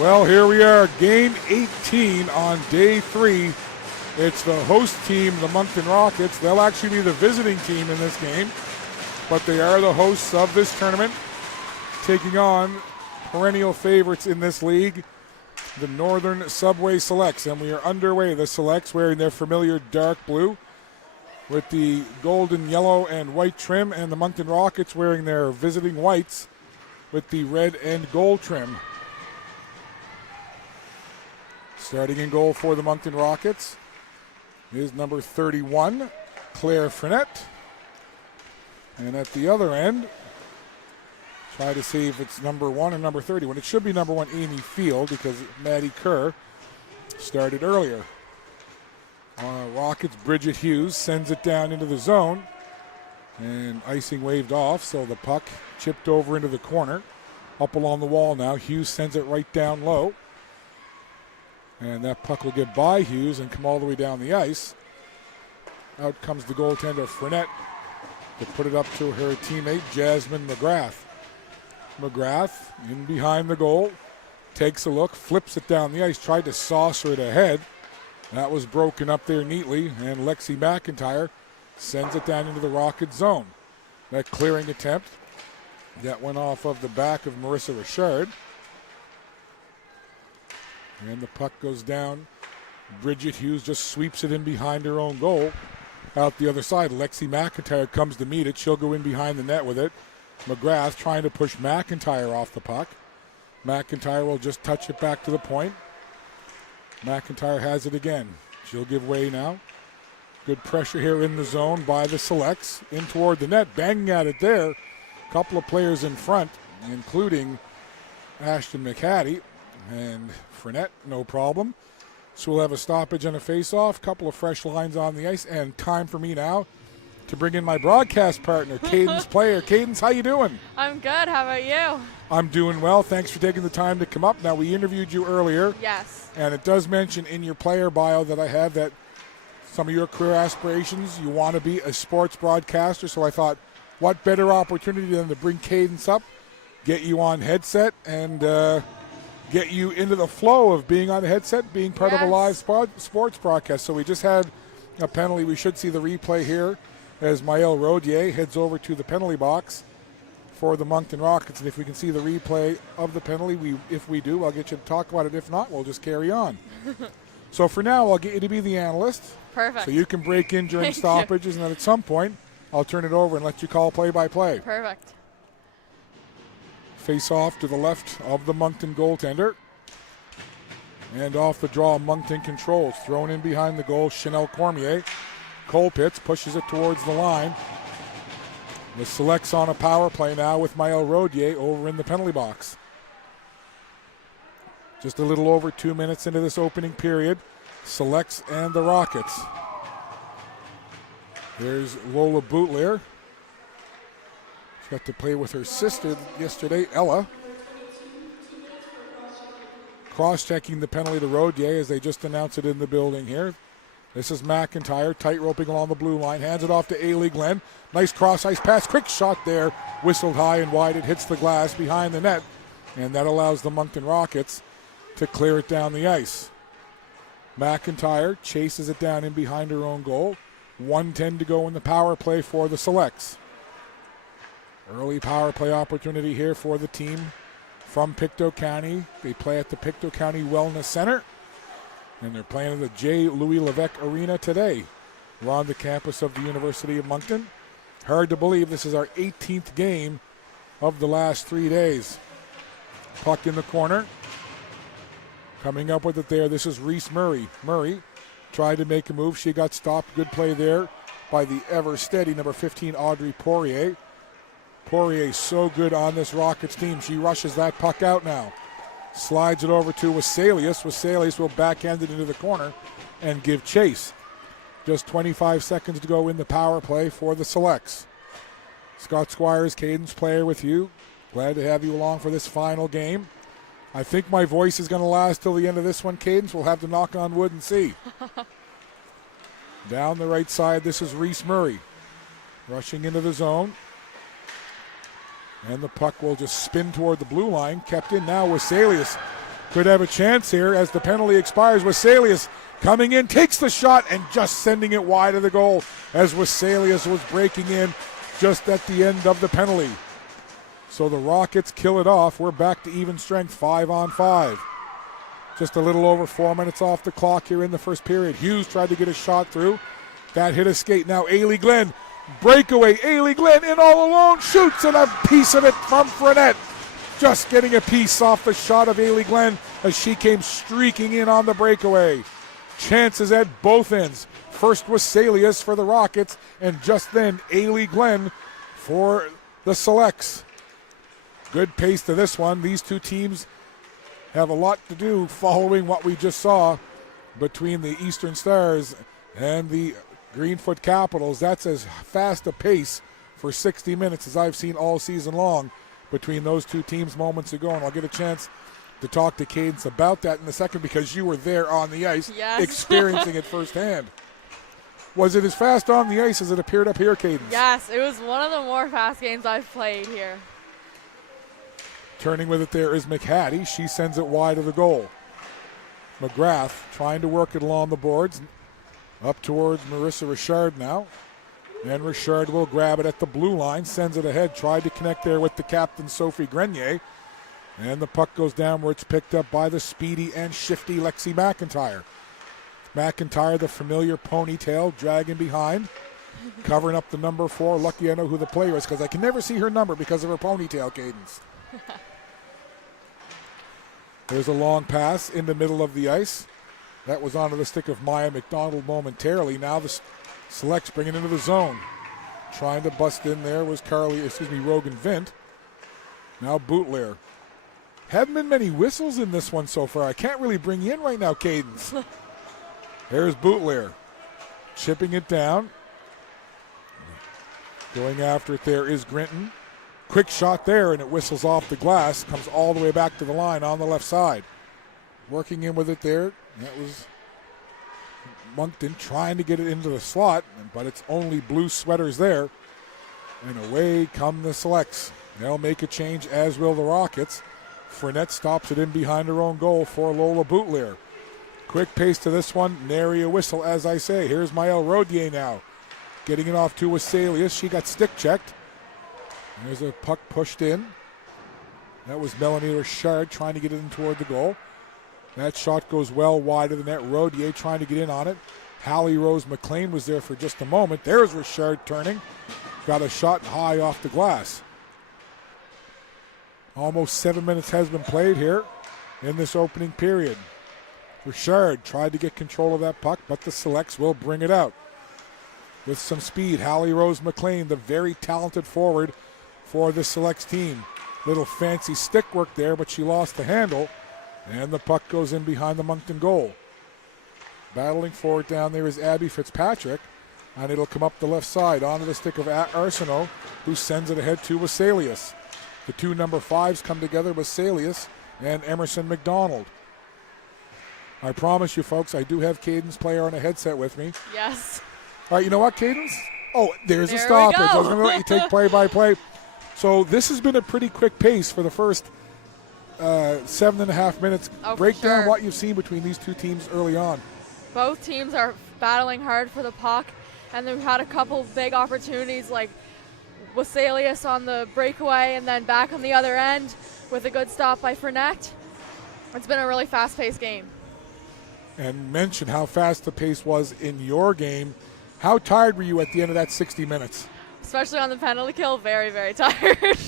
Well, here we are, game 18 on day 3. It's the host team, the Moncton Rockets. They'll actually be the visiting team in this game, but they are the hosts of this tournament, taking on perennial favorites in this league, the Northern Subway Selects. And we are underway. The Selects wearing their familiar dark blue with the golden, yellow, and white trim, and the Moncton Rockets wearing their visiting whites with the red and gold trim. Starting in goal for the Moncton Rockets is number 31, Claire Frenette. And at the other end, try to see if it's number 1 or number 31. It should be number 1, Amy Field, because Maddie Kerr started earlier. Rockets, Bridget Hughes sends it down into the zone. And icing waved off, so the puck chipped over into the corner. Up along the wall now. Hughes sends it right down low. And that puck will get by Hughes and come all the way down the ice. Out comes the goaltender, Frenette, to put it up to her teammate, Jasmine McGrath. McGrath in behind the goal, takes a look, flips it down the ice, tried to saucer it ahead. That was broken up there neatly, and Lexi McIntyre sends it down into the Rocket zone. That clearing attempt, that went off of the back of Marissa Richard. And the puck goes down. Bridget Hughes just sweeps it in behind her own goal. Out the other side, Lexi McIntyre comes to meet it. She'll go in behind the net with it. McGrath trying to push McIntyre off the puck. McIntyre will just touch it back to the point. McIntyre has it again. She'll give way now. Good pressure here in the zone by the Selects. In toward the net, banging at it there. A couple of players in front, including Ashton McHattie. And Frenette, no problem. So we'll have a stoppage and a face-off. Couple of fresh lines on the ice. And time for me now to bring in my broadcast partner, Cadence Player. Cadence, how you doing? I'm good. How about you? I'm doing well. Thanks for taking the time to come up. Now, we interviewed you earlier. Yes. And it does mention in your player bio that I have that some of your career aspirations, you want to be a sports broadcaster. So I thought, what better opportunity than to bring Cadence up, get you on headset, and get you into the flow of being on the headset, being part of a live sports broadcast. So we just had a penalty. We should see the replay here as Maëlle Rodier heads over to the penalty box for the Moncton Rockets. And if we can see the replay of the penalty, if we do, I'll get you to talk about it. If not, we'll just carry on. So for now, I'll get you to be the analyst. Perfect. So you can break in during stoppages, and then at some point, I'll turn it over and let you call play-by-play. Perfect. Face off to the left of the Moncton goaltender. And off the draw, Moncton controls. Thrown in behind the goal, Chanel Cormier. Colpitts pushes it towards the line. The Selects on a power play now with Maëlle Rodier over in the penalty box. Just a little over 2 minutes into this opening period. Selects and the Rockets. There's Lola Boutlier. She got to play with her sister yesterday, Ella. Cross-checking the penalty to Rodier as they just announced it in the building here. This is McIntyre, tight-roping along the blue line. Hands it off to Ailey Glenn. Nice cross-ice pass. Quick shot there. Whistled high and wide. It hits the glass behind the net. And that allows the Moncton Rockets to clear it down the ice. McIntyre chases it down in behind her own goal. 1:10 to go in the power play for the Selects. Early power play opportunity here for the team from Pictou County. They play at the Pictou County Wellness Center. And they're playing at the J. Louis Levesque Arena today. We're on the campus of the University of Moncton. Hard to believe this is our 18th game of the last 3 days. Puck in the corner. Coming up with it there, this is Reese Murray. Murray tried to make a move. She got stopped. Good play there by the ever-steady number 15, Audrey Poirier. Poirier so good on this Rockets team. She rushes that puck out now. Slides it over to Waselius. Waselius will backhand it into the corner and give chase. Just 25 seconds to go in the power play for the Selects. Scott Squires, Cadence Player with you. Glad to have you along for this final game. I think my voice is going to last till the end of this one, Cadence. We'll have to knock on wood and see. Down the right side, this is Reese Murray. Rushing into the zone. And the puck will just spin toward the blue line. Kept in now with Waselius. could have a chance here as the penalty expires. Weselius coming in, takes the shot, and just sending it wide of the goal as Weselius was breaking in just at the end of the penalty. So the Rockets kill it off. We're back to even strength, 5-on-5. Just a little over 4 minutes off the clock here in the first period. Hughes tried to get a shot through. That hit a skate. Now Ailey Glenn, breakaway. Ailey Glenn in all alone, shoots, and a piece of it from Frenette. Just getting a piece off the shot of Ailey Glenn as she came streaking in on the breakaway. Chances at both ends. First was Salius for the Rockets, and just then Ailey Glenn for the Selects. Good pace to this one. These two teams have a lot to do following what we just saw between the Eastern Stars and the Greenfoot Capitals. That's as fast a pace for 60 minutes as I've seen all season long between those two teams moments ago, and I'll get a chance to talk to Cadence about that in a second because you were there on the ice, yes. experiencing it firsthand. Was it as fast on the ice as it appeared up here, Cadence? Yes, it was one of the more fast games I've played here. Turning with it there is McHattie. She sends it wide of the goal. McGrath trying to work it along the boards. Up towards Marissa Richard now. And Richard will grab it at the blue line, sends it ahead, tried to connect there with the captain, Sophie Grenier. And the puck goes down where it's picked up by the speedy and shifty Lexi McIntyre. McIntyre, the familiar ponytail, dragging behind, covering up the number 4. Lucky I know who the player is because I can never see her number because of her ponytail, Cadence. There's a long pass in the middle of the ice. That was onto the stick of Maya McDonald momentarily. Now the Selects bring it into the zone. Trying to bust in there was Rogan Vint. Now Bootler. Haven't been many whistles in this one so far. I can't really bring you in right now, Cadence. There's Bootler. Chipping it down. Going after it there is Grinton. Quick shot there, and it whistles off the glass. Comes all the way back to the line on the left side. Working in with it there. That was Moncton trying to get it into the slot, but it's only blue sweaters there. And away come the Selects. They'll make a change, as will the Rockets. Frenette stops it in behind her own goal for Lola Bootler. Quick pace to this one. Nary a whistle, as I say. Here's Maëlle Rodier now. Getting it off to Weselius. She got stick checked. There's a puck pushed in. That was Melanie Richard trying to get it in toward the goal. That shot goes well wide of the net. Rodier trying to get in on it. Hallie Rose McLean was there for just a moment. There's Richard turning. Got a shot high off the glass. Almost 7 minutes has been played here in this opening period. Richard tried to get control of that puck, but the Selects will bring it out. With some speed, Hallie Rose McLean, the very talented forward for the Selects team. Little fancy stick work there, but she lost the handle, and the puck goes in behind the Moncton goal. Battling for it down there is Abby Fitzpatrick, and it'll come up the left side onto the stick of Arsenault, who sends it ahead to Weselius. The two number 5s come together with Weselius and Emerson McDonald. I promise you, folks, I do have Cadence player on a headset with me. Yes. All right, you know what, Cadence? Oh, there's there a stoppage. I was we going to let you take play-by-play. So this has been a pretty quick pace for the first 7.5 minutes. Oh, Break down sure. what you've seen between these two teams early on. Both teams are battling hard for the puck, and they've had a couple big opportunities like Weselius on the breakaway and then back on the other end with a good stop by Frenette. It's been a really fast-paced game. And mention how fast the pace was in your game. How tired were you at the end of that 60 minutes? Especially on the penalty kill, very, very tired.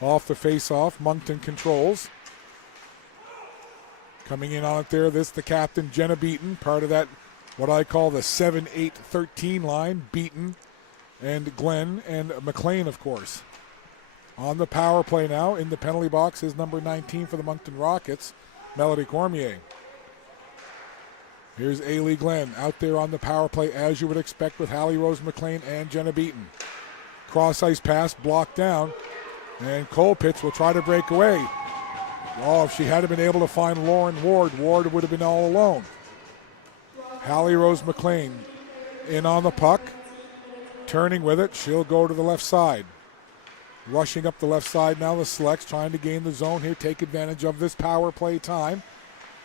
Off the face-off, Moncton controls. Coming in on it there, the captain, Jenna Beaton, part of that, what I call the 7-8-13 line. Beaton and Glenn and McLean, of course. On the power play now, in the penalty box, is number 19 for the Moncton Rockets, Melody Cormier. Here's Ailey Glenn out there on the power play, as you would expect with Hallie Rose McLean and Jenna Beaton. Cross-ice pass blocked down, and Colpitts will try to break away. Oh, if she had been able to find Lauren Ward, Ward would have been all alone. Hallie Rose McLean in on the puck, turning with it. She'll go to the left side. Rushing up the left side now, the Selects trying to gain the zone here, take advantage of this power play time.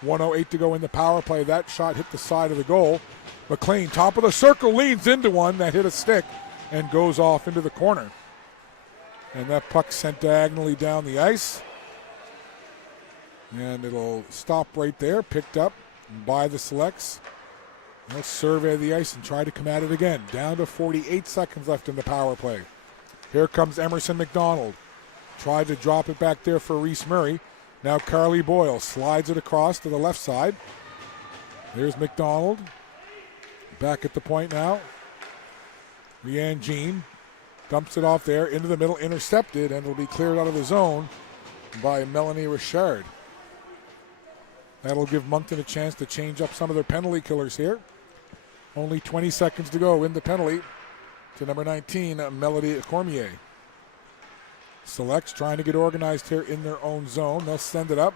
1:08 to go in the power play. That shot hit the side of the goal. McLean, top of the circle, leans into one that hit a stick and goes off into the corner. And that puck sent diagonally down the ice. And it'll stop right there, picked up by the Selects. They'll survey the ice and try to come at it again. Down to 48 seconds left in the power play. Here comes Emerson McDonald. Tried to drop it back there for Reese Murray. Now Carly Boyle slides it across to the left side. There's McDonald. Back at the point now. Leanne Jean dumps it off there into the middle, intercepted, and will be cleared out of the zone by Melanie Richard. That'll give Moncton a chance to change up some of their penalty killers here. Only 20 seconds to go in the penalty to number 19, Melody Cormier. Selects trying to get organized here in their own zone. They'll send it up.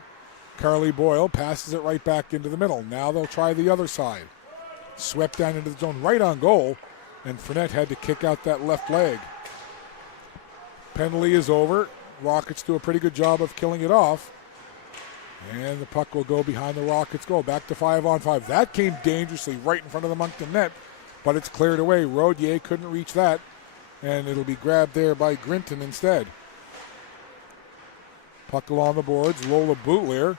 Carly Boyle passes it right back into the middle. Now they'll try the other side. Swept down into the zone right on goal, and Fournette had to kick out that left leg. Penalty is over. Rockets do a pretty good job of killing it off. And the puck will go behind the Rockets' goal. Back to 5-on-5. That came dangerously right in front of the Moncton net, but it's cleared away. Rodier couldn't reach that, and it'll be grabbed there by Grinton instead. Puck along the boards. Lola Boutlier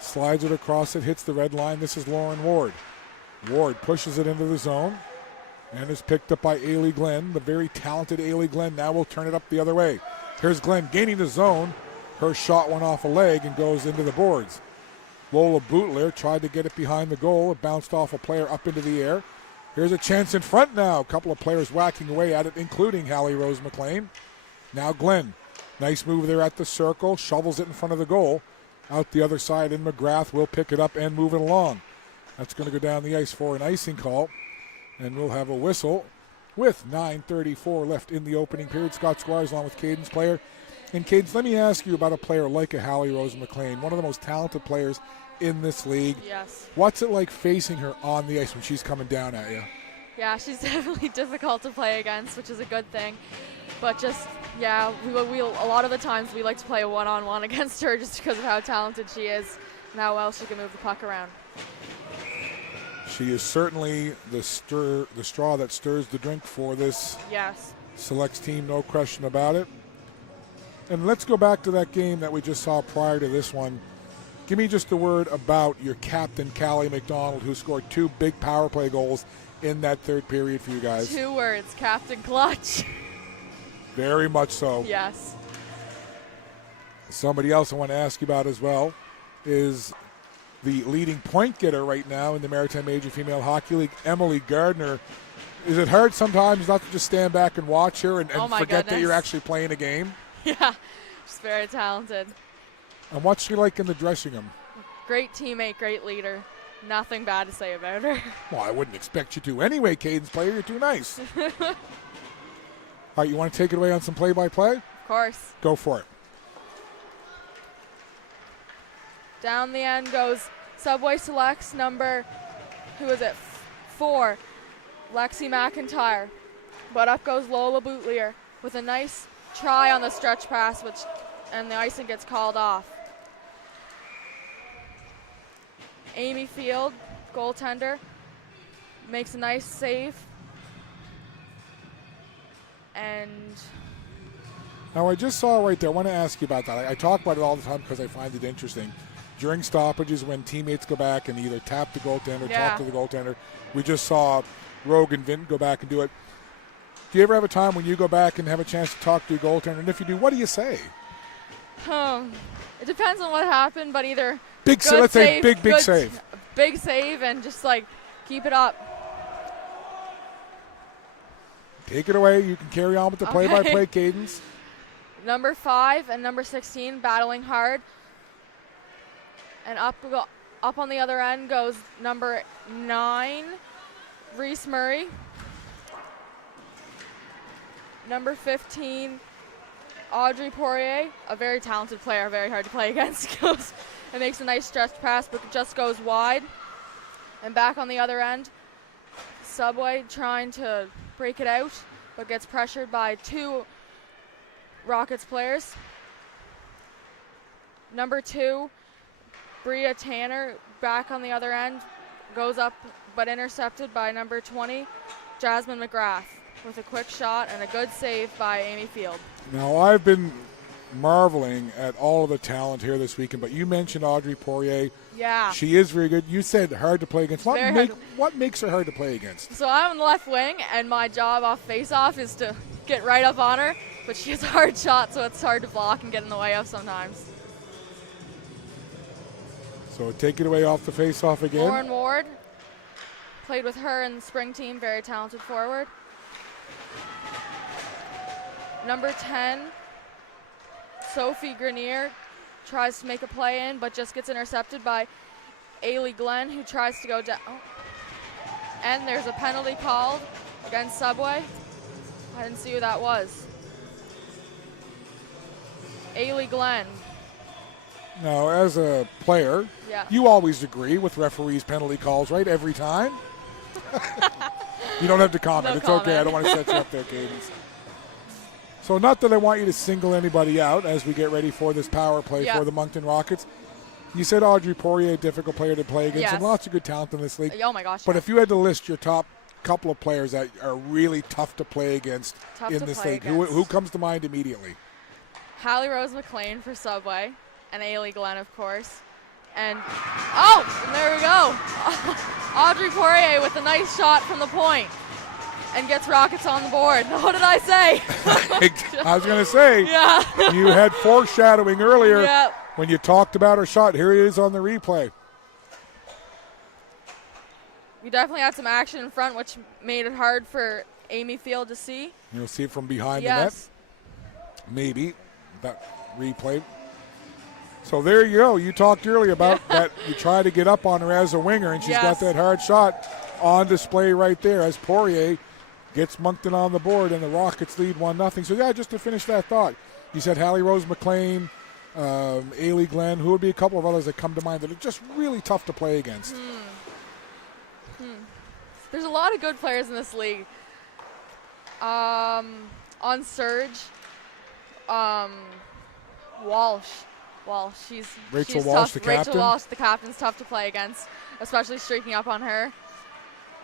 slides it across. It hits the red line. This is Lauren Ward. Ward pushes it into the zone and is picked up by Ailey Glenn. The very talented Ailey Glenn now will turn it up the other way. Here's Glenn gaining the zone. Her shot went off a leg and goes into the boards. Lola Boutlier tried to get it behind the goal. It bounced off a player up into the air. Here's a chance in front now. A couple of players whacking away at it, including Hallie Rose McLean. Now Glenn. Nice move there at the circle. Shovels it in front of the goal. Out the other side, and McGrath will pick it up and move it along. That's going to go down the ice for an icing call. And we'll have a whistle with 9:34 left in the opening period. Scott Squires along with Cadence player. And Cadence, let me ask you about a player like a Hallie Rose McLean, one of the most talented players in this league. Yes. What's it like facing her on the ice when she's coming down at you? Yeah, she's definitely difficult to play against, which is a good thing. But just, yeah, we a lot of the times we like to play a one-on-one against her just because of how talented she is and how well she can move the puck around. She is certainly the straw that stirs the drink for this Selects team, no question about it. And let's go back to that game that we just saw prior to this one. Give me just a word about your captain, Callie McDonald, who scored 2 big power play goals in that third period for you guys. 2 words, Captain Clutch. Very much so. Yes. Somebody else I want to ask you about as well is the leading point getter right now in the Maritime Major Female Hockey League, Emily Gardner. Is it hard sometimes not to just stand back and watch her and forget that you're actually playing a game? Yeah, she's very talented. And what's she like in the dressing room? Great teammate, great leader. Nothing bad to say about her. Well, I wouldn't expect you to anyway, Cadence player. You're too nice. All right, you want to take it away on some play-by-play? Of course. Go for it. Down the end goes Subway Selects number, 4, Lexi McIntyre. But up goes Lola Boutlier with a nice try on the stretch pass, and the icing gets called off. Amy Field, goaltender, makes a nice save. And now I just saw right there, I want to ask you about that. I talk about it all the time because I find it interesting. During stoppages, when teammates go back and either tap the goaltender, talk to the goaltender, we just saw Rogue and Vinton go back and do it. Do you ever have a time when you go back and have a chance to talk to your goaltender? And if you do, what do you say? It depends on what happened, but either big save, let's say big save. Big save, and just keep it up. Take it away. You can carry on with the play-by-play cadence. Number 5 and number 16 battling hard. And up on the other end goes number 9, Reese Murray. Number 15, Audrey Poirier, a very talented player, very hard to play against. Goes and makes a nice stretch pass, but just goes wide. And back on the other end, Subway trying to break it out, but gets pressured by 2 Rockets players. Number 2, Bria Tanner, back on the other end, goes up but intercepted by number 20, Jasmine McGrath, with a quick shot and a good save by Amy Field. Now, I've been marveling at all of the talent here this weekend, but you mentioned Audrey Poirier. Yeah. She is very good. You said hard to play against. What makes her hard to play against? So I'm on the left wing, and my job off face-off is to get right up on her, but she has a hard shot, so it's hard to block and get in the way of sometimes. So take it away off the face-off again. Lauren Ward, played with her in the spring team, very talented forward. Number 10, Sophie Grenier, tries to make a play in, but just gets intercepted by Ailey Glenn, who tries to go down. Oh. And there's a penalty called against Subway. I didn't see who that was. Ailey Glenn. Now, as a player, you always agree with referees' penalty calls, right? Every time? You don't have to comment. No it's comment. okay. I don't want to set you up there, Cadence. So not that I want you to single anybody out as we get ready for this power play for the Moncton Rockets. You said Audrey Poirier, a difficult player to play against, and lots of good talent in this league. Oh, my gosh. But if you had to list your top couple of players that are really tough to play against in this league, who comes to mind immediately? Hallie Rose McLean for Subway, and Ailey Glenn, of course. And there we go. Audrey Poirier with a nice shot from the point and gets Rockets on the board. What did I say? I was going to say, you had foreshadowing earlier when you talked about her shot. Here it is on the replay. We definitely had some action in front, which made it hard for Amy Field to see. You'll see it from behind the net. Maybe that replay. So there you go. You talked earlier about that you try to get up on her as a winger, and she's got that hard shot on display right there as Poirier gets Moncton on the board, and the Rockets lead 1-0. So, just to finish that thought, you said Hallie Rose McLean, Ailey Glenn. Who would be a couple of others that come to mind that are just really tough to play against? There's a lot of good players in this league. On Surge, Walsh, she's Walsh, tough. the captain. Rachel Walsh, the captain's tough to play against, especially streaking up on her.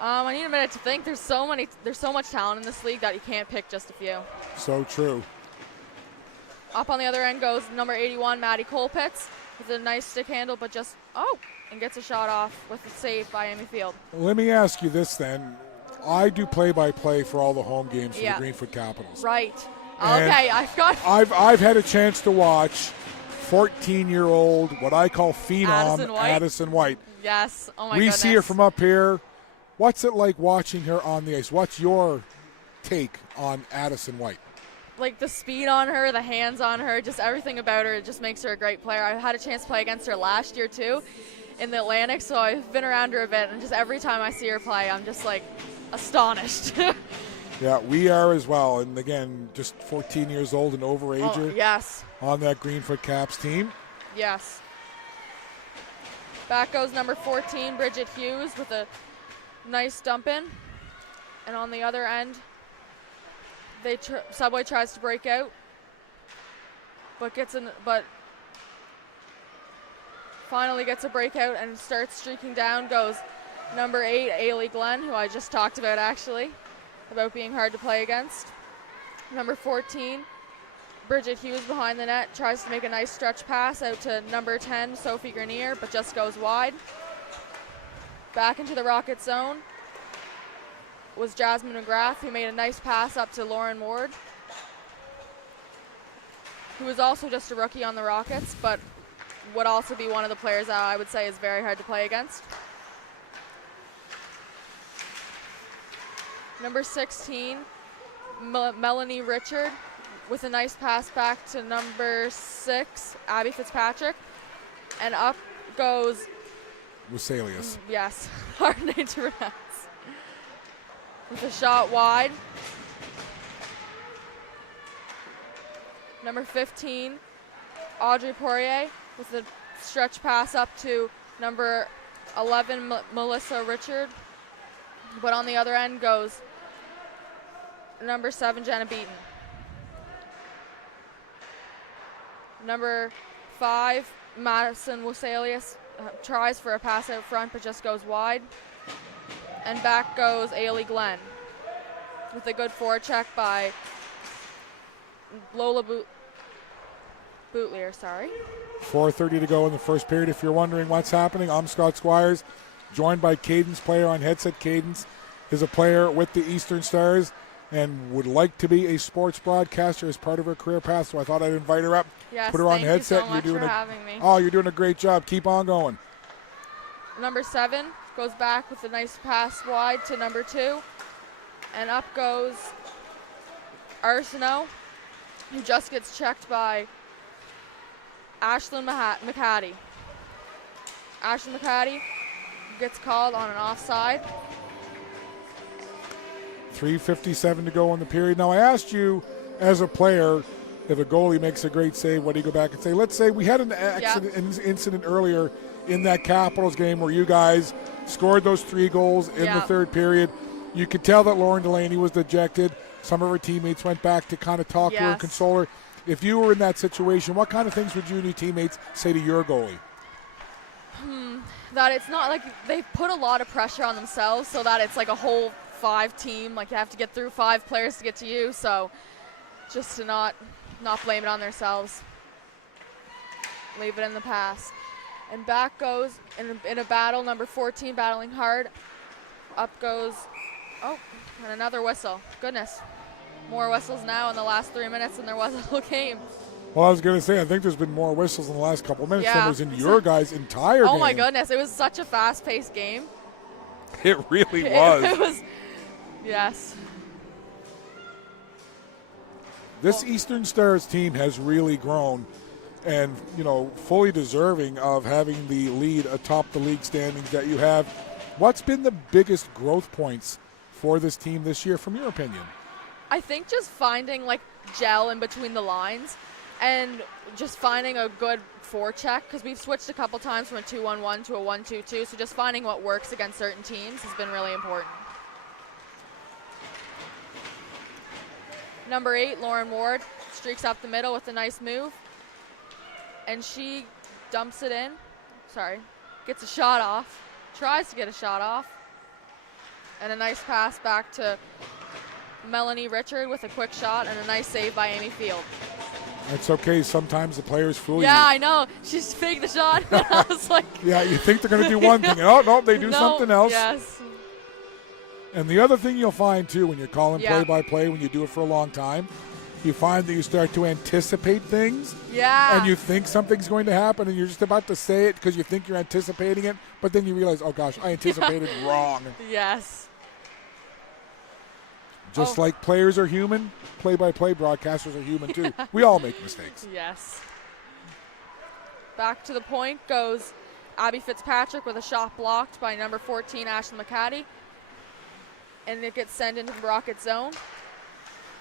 I need a minute to think. There's so much talent in this league that you can't pick just a few. So true. Up on the other end goes number 81, Maddie Colpitz, with a nice stick handle, but and gets a shot off with a save by Amy Field. Let me ask you this then. I do play-by-play for all the home games for the Greenfoot Capitals. Right. Okay, I've got. I've had a chance to watch 14-year-old, what I call phenom, Addison White. Yes. Oh my We goodness. see her from up here. What's it like watching her on the ice? What's your take on Addison White? Like the speed on her, the hands on her, just everything about her, it just makes her a great player. I had a chance to play against her last year too in the Atlantic, so I've been around her a bit, and just every time I see her play, I'm just like astonished. Yeah, we are as well. And again, just 14 years old and overager. Yes. On that Greenfoot Caps team. Yes. Back goes number 14, Bridget Hughes, with a nice dump in. And on the other end, Subway tries to break out, but finally gets a breakout and starts streaking down. Goes number 8, Ailey Glenn, who I just talked about actually, about being hard to play against. Number 14, Bridget Hughes behind the net, tries to make a nice stretch pass out to number 10, Sophie Grenier, but just goes wide. Back into the Rocket zone was Jasmine McGrath, who made a nice pass up to Lauren Ward, who is also just a rookie on the Rockets, but would also be one of the players that I would say is very hard to play against. Number 16, Melanie Richard, with a nice pass back to number 6, Abby Fitzpatrick. And up goes Wesalius. Yes, hard name to pronounce. With a shot wide. Number 15, Audrey Poirier, with a stretch pass up to number 11, Melissa Richard. But on the other end goes number 7, Jenna Beaton. Number 5, Madison Weselius tries for a pass out front but just goes wide. And back goes Ailey Glenn with a good forecheck by Lola Bootlier, sorry. 4:30 to go in the first period. If you're wondering what's happening, I'm Scott Squires, joined by Cadence player on headset. Cadence is a player with the Eastern Stars and would like to be a sports broadcaster as part of her career path, so I thought I'd invite her up, yes, put her on thank headset. you so much for having me. Oh, you're doing a great job. Keep on going. Number 7 goes back with a nice pass wide to number 2, and up goes Arsenault, who just gets checked by Ashlyn McCaddy. Ashlyn McCaddy gets called on an offside. 3:57 to go in the period. Now, I asked you, as a player, if a goalie makes a great save, what do you go back and say? Let's say we had an incident earlier in that Capitals game where you guys scored those 3 goals in the third period. You could tell that Lauren Delaney was dejected. Some of her teammates went back to kind of talk to her and console her. If you were in that situation, what kind of things would you and your teammates say to your goalie? That it's not like they put a lot of pressure on themselves, so that it's like a whole 5 team. Like you have to get through 5 players to get to you. So just to not blame it on themselves. Leave it in the past. And back goes in a battle, number 14 battling hard. Up goes, and another whistle. Goodness. More whistles now in the last 3 minutes than there was in the whole game. Well, I was going to say, I think there's been more whistles in the last couple of minutes than was in your guys' entire game. Oh, my goodness. It was such a fast-paced game. It really was. It was, yes. This Eastern Stars team has really grown and, fully deserving of having the lead atop the league standings that you have. What's been the biggest growth points for this team this year, from your opinion? I think just finding, gel in between the lines and just finding a good forecheck, because we've switched a couple times from a 2-1-1 to a 1-2-2, so just finding what works against certain teams has been really important. Number 8, Lauren Ward, streaks up the middle with a nice move, and she dumps it in. Gets a shot off, tries to get a shot off, and a nice pass back to Melanie Richard with a quick shot and a nice save by Amy Field. It's okay. Sometimes the players fool you. Yeah, I know. She's faked the shot. I was like... Yeah, you think they're going to do one thing. Oh, no, they do something else. Yes. And the other thing you'll find, too, when you're calling play-by-play, when you do it for a long time, you find that you start to anticipate things. Yeah. And you think something's going to happen, and you're just about to say it because you think you're anticipating it, but then you realize, oh, gosh, I anticipated wrong. Yes. Just like players are human, play-by-play broadcasters are human, too. We all make mistakes. Yes. Back to the point goes Abby Fitzpatrick with a shot blocked by number 14, Ashlyn McCaddy. And it gets sent into the Rocket zone.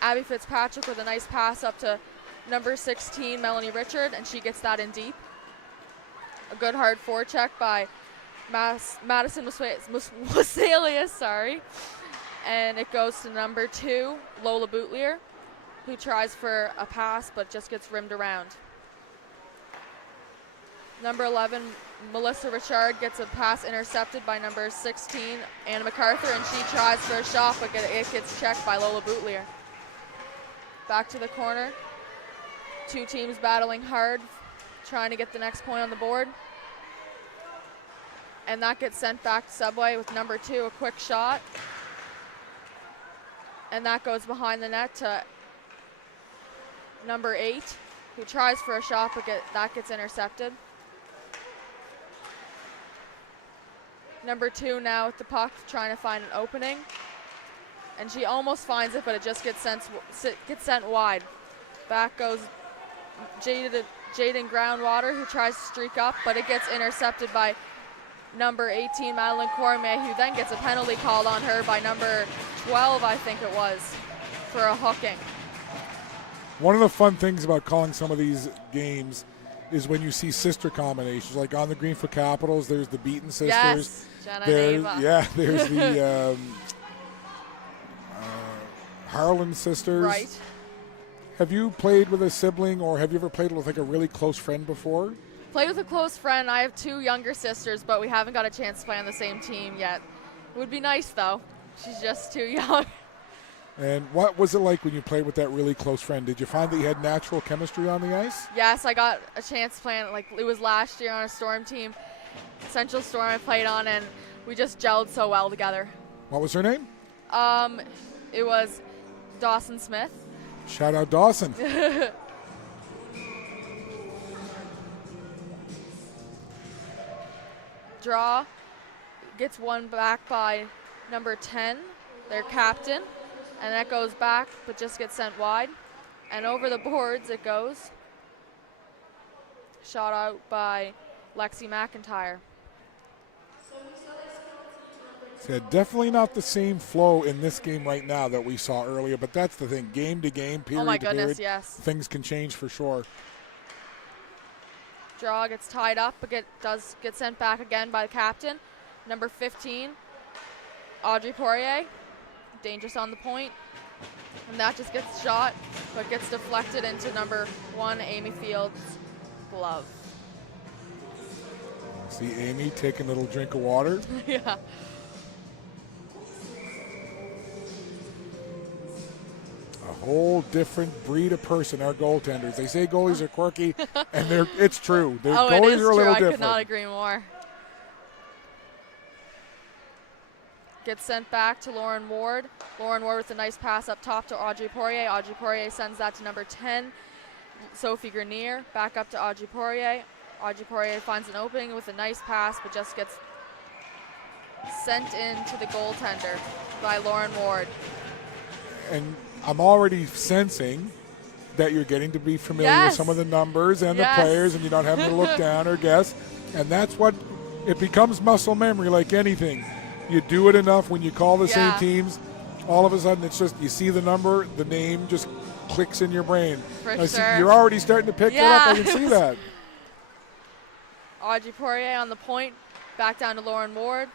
Abby Fitzpatrick with a nice pass up to number 16, Melanie Richard, and she gets that in deep. A good hard forecheck by Madison Weselius, And it goes to number 2, Lola Bootlier, who tries for a pass but just gets rimmed around. Number 11, Melissa Richard, gets a pass intercepted by number 16, Anna MacArthur, and she tries for a shot but it gets checked by Lola Bootlier. Back to the corner. 2 teams battling hard, trying to get the next point on the board. And that gets sent back to Subway with number 2, a quick shot. And that goes behind the net to number 8, who tries for a shot, but that gets intercepted. Number 2 now with the puck, trying to find an opening. And she almost finds it, but it just gets sent wide. Back goes Jaden Groundwater, who tries to streak up, but it gets intercepted by number 18, Madeline Cormier, who then gets a penalty called on her by number 12, I think it was, for a hooking. One of the fun things about calling some of these games is when you see sister combinations. Like on the green for Capitals, there's the Beaton sisters. Yes, Jenna and Ava. Yeah, there's the Harlan sisters. Right. Have you played with a sibling, or have you ever played with like a really close friend before? Played with a close friend. I have 2 younger sisters, but we haven't got a chance to play on the same team yet. It would be nice, though. She's just too young. And what was it like when you played with that really close friend? Did you find that you had natural chemistry on the ice? Yes, I got a chance to play, like it was last year on a Storm team, Central Storm I played on, and we just gelled so well together. What was her name? It was Dawson Smith. Shout out Dawson. Draw gets won back by number 10, their captain, and that goes back but just gets sent wide. And over the boards it goes. Shot out by Lexi McIntyre. Yeah, definitely not the same flow in this game right now that we saw earlier, but that's the thing. Game to game, period Oh my to goodness, period, yes. things can change for sure. Draw gets tied up, but does get sent back again by the captain. Number 15, Audrey Poirier, dangerous on the point. And that just gets shot, but gets deflected into number 1, Amy Fields' glove. See Amy taking a little drink of water. Yeah. A whole different breed of person, our goaltenders. They say goalies are quirky, and it's true. Goalies It is are a true. little I different. could not agree more. Gets sent back to Lauren Ward. Lauren Ward with a nice pass up top to Audrey Poirier. Audrey Poirier sends that to number 10, Sophie Grenier. Back up to Audrey Poirier. Audrey Poirier finds an opening with a nice pass, but just gets sent into the goaltender by Lauren Ward. And I'm already sensing that you're getting to be familiar with some of the numbers and the players, and you're not having to look down or guess. And that's what it becomes, muscle memory, like anything. You do it enough when you call the same teams, all of a sudden it's just you see the number, the name just clicks in your brain. You're already starting to pick it up. I can see that. Audrey Poirier on the point, back down to Lauren Ward.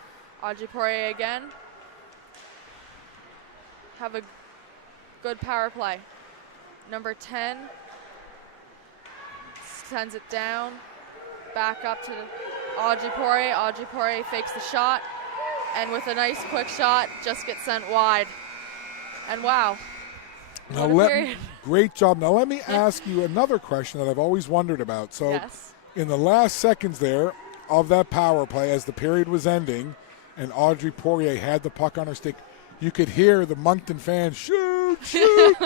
Audrey Poirier again. Have a good power play. Number 10 sends it down, back up to Audrey Poirier. Audrey Poirier fakes the shot, and with a nice quick shot, just gets sent wide. And wow. Now great job. Now let me ask you another question that I've always wondered about. So in the last seconds there of that power play, as the period was ending, and Audrey Poirier had the puck on her stick, you could hear the Moncton fans, shoot, shoot.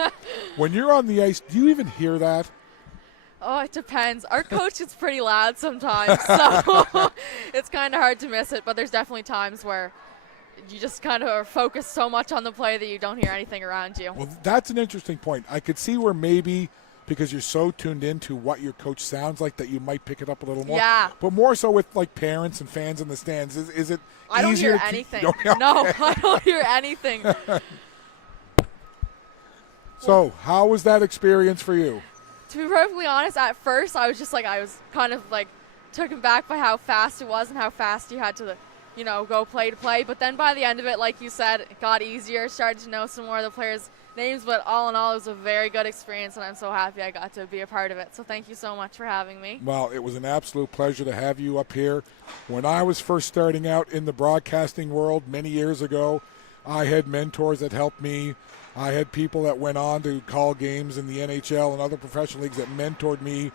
When you're on the ice, do you even hear that? Oh, it depends. Our coach is pretty loud sometimes, so it's kind of hard to miss it, but there's definitely times where you just kind of are focused so much on the play that you don't hear anything around you. Well, that's an interesting point. I could see where maybe because you're so tuned into what your coach sounds like that you might pick it up a little more. Yeah. But more so with like parents and fans in the stands. Is it I don't easier hear anything. Okay. No, I don't hear anything. So, how was that experience for you? To be perfectly honest, at first I was kind of taken back by how fast it was and how fast you had to, go play to play. But then by the end of it, like you said, it got easier, started to know some more of the players' names. But all in all, it was a very good experience, and I'm so happy I got to be a part of it. So thank you so much for having me. Well, it was an absolute pleasure to have you up here. When I was first starting out in the broadcasting world many years ago, I had mentors that helped me. I had people that went on to call games in the NHL and other professional leagues that mentored me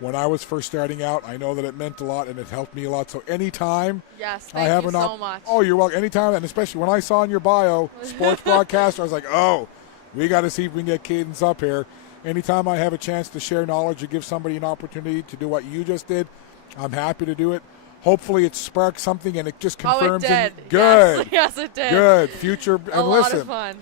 when I was first starting out. I know that it meant a lot and it helped me a lot. So anytime thank you so much. Oh, you're welcome. Anytime, and especially when I saw in your bio, sports broadcaster, I was like, oh, we got to see if we can get Cadence up here. Anytime I have a chance to share knowledge or give somebody an opportunity to do what you just did, I'm happy to do it. Hopefully it sparked something and it just confirms. Oh, it did. Good. Yes, it did. Good. Future. A lot of fun.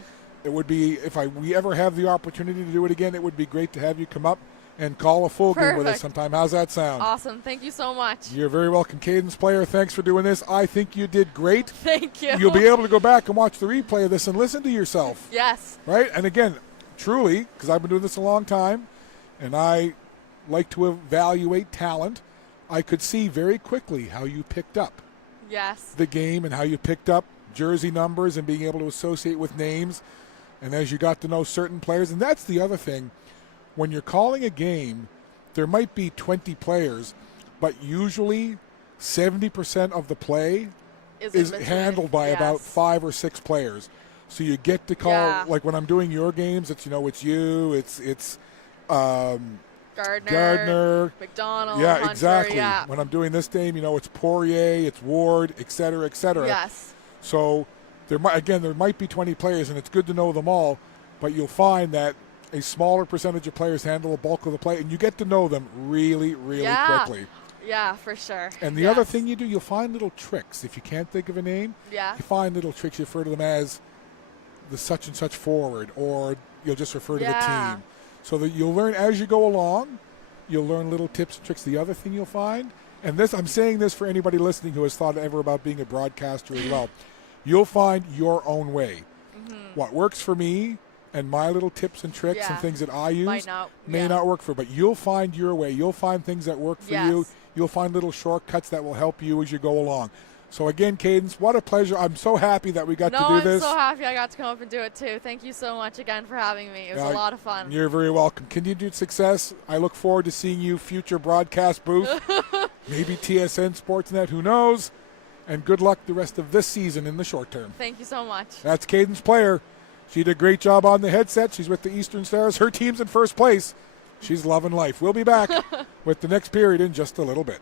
It would be, if we ever have the opportunity to do it again, it would be great to have you come up and call a full game with us sometime. How's that sound? Awesome. Thank you so much. You're very welcome, Cadence player. Thanks for doing this. I think you did great. Thank you. You'll be able to go back and watch the replay of this and listen to yourself. Yes. Right? And again, truly, because I've been doing this a long time, and I like to evaluate talent, I could see very quickly how you picked up the game and how you picked up jersey numbers and being able to associate with names. And as you got to know certain players, and that's the other thing, when you're calling a game, there might be 20 players, but usually 70% of the play is handled by about 5 or 6 players. So you get to call, like when I'm doing your games, it's, it's you, it's Gardner, McDonald, yeah, Hunter, exactly. Yeah. When I'm doing this game, it's Poirier, it's Ward, et cetera, et cetera. Yes. So there might be 20 players, and it's good to know them all, but you'll find that a smaller percentage of players handle the bulk of the play, and you get to know them really, really quickly. Yeah, for sure. And the other thing you do, you'll find little tricks. If you can't think of a name, you find little tricks. You refer to them as the such and such forward, or you'll just refer to the team. So that you'll learn as you go along, you'll learn little tips and tricks. The other thing you'll find, and this, I'm saying this for anybody listening who has thought ever about being a broadcaster as well, you'll find your own way. What works for me and my little tips and tricks and things that I use may not work for, but you'll find your way. You'll find things that work for you. You'll find little shortcuts that will help you as you go along. So again, Cadence, what a pleasure. I'm so happy that we got to do this. I'm so happy I got to come up and do it too. Thank you so much again for having me. It was a lot of fun. You're very welcome. Continued success. I look forward to seeing you future broadcast booth. Maybe TSN Sportsnet, who knows? And good luck the rest of this season in the short term. Thank you so much. That's Cadence Player. She did a great job on the headset. She's with the Eastern Stars. Her team's in first place. She's loving life. We'll be back with the next period in just a little bit.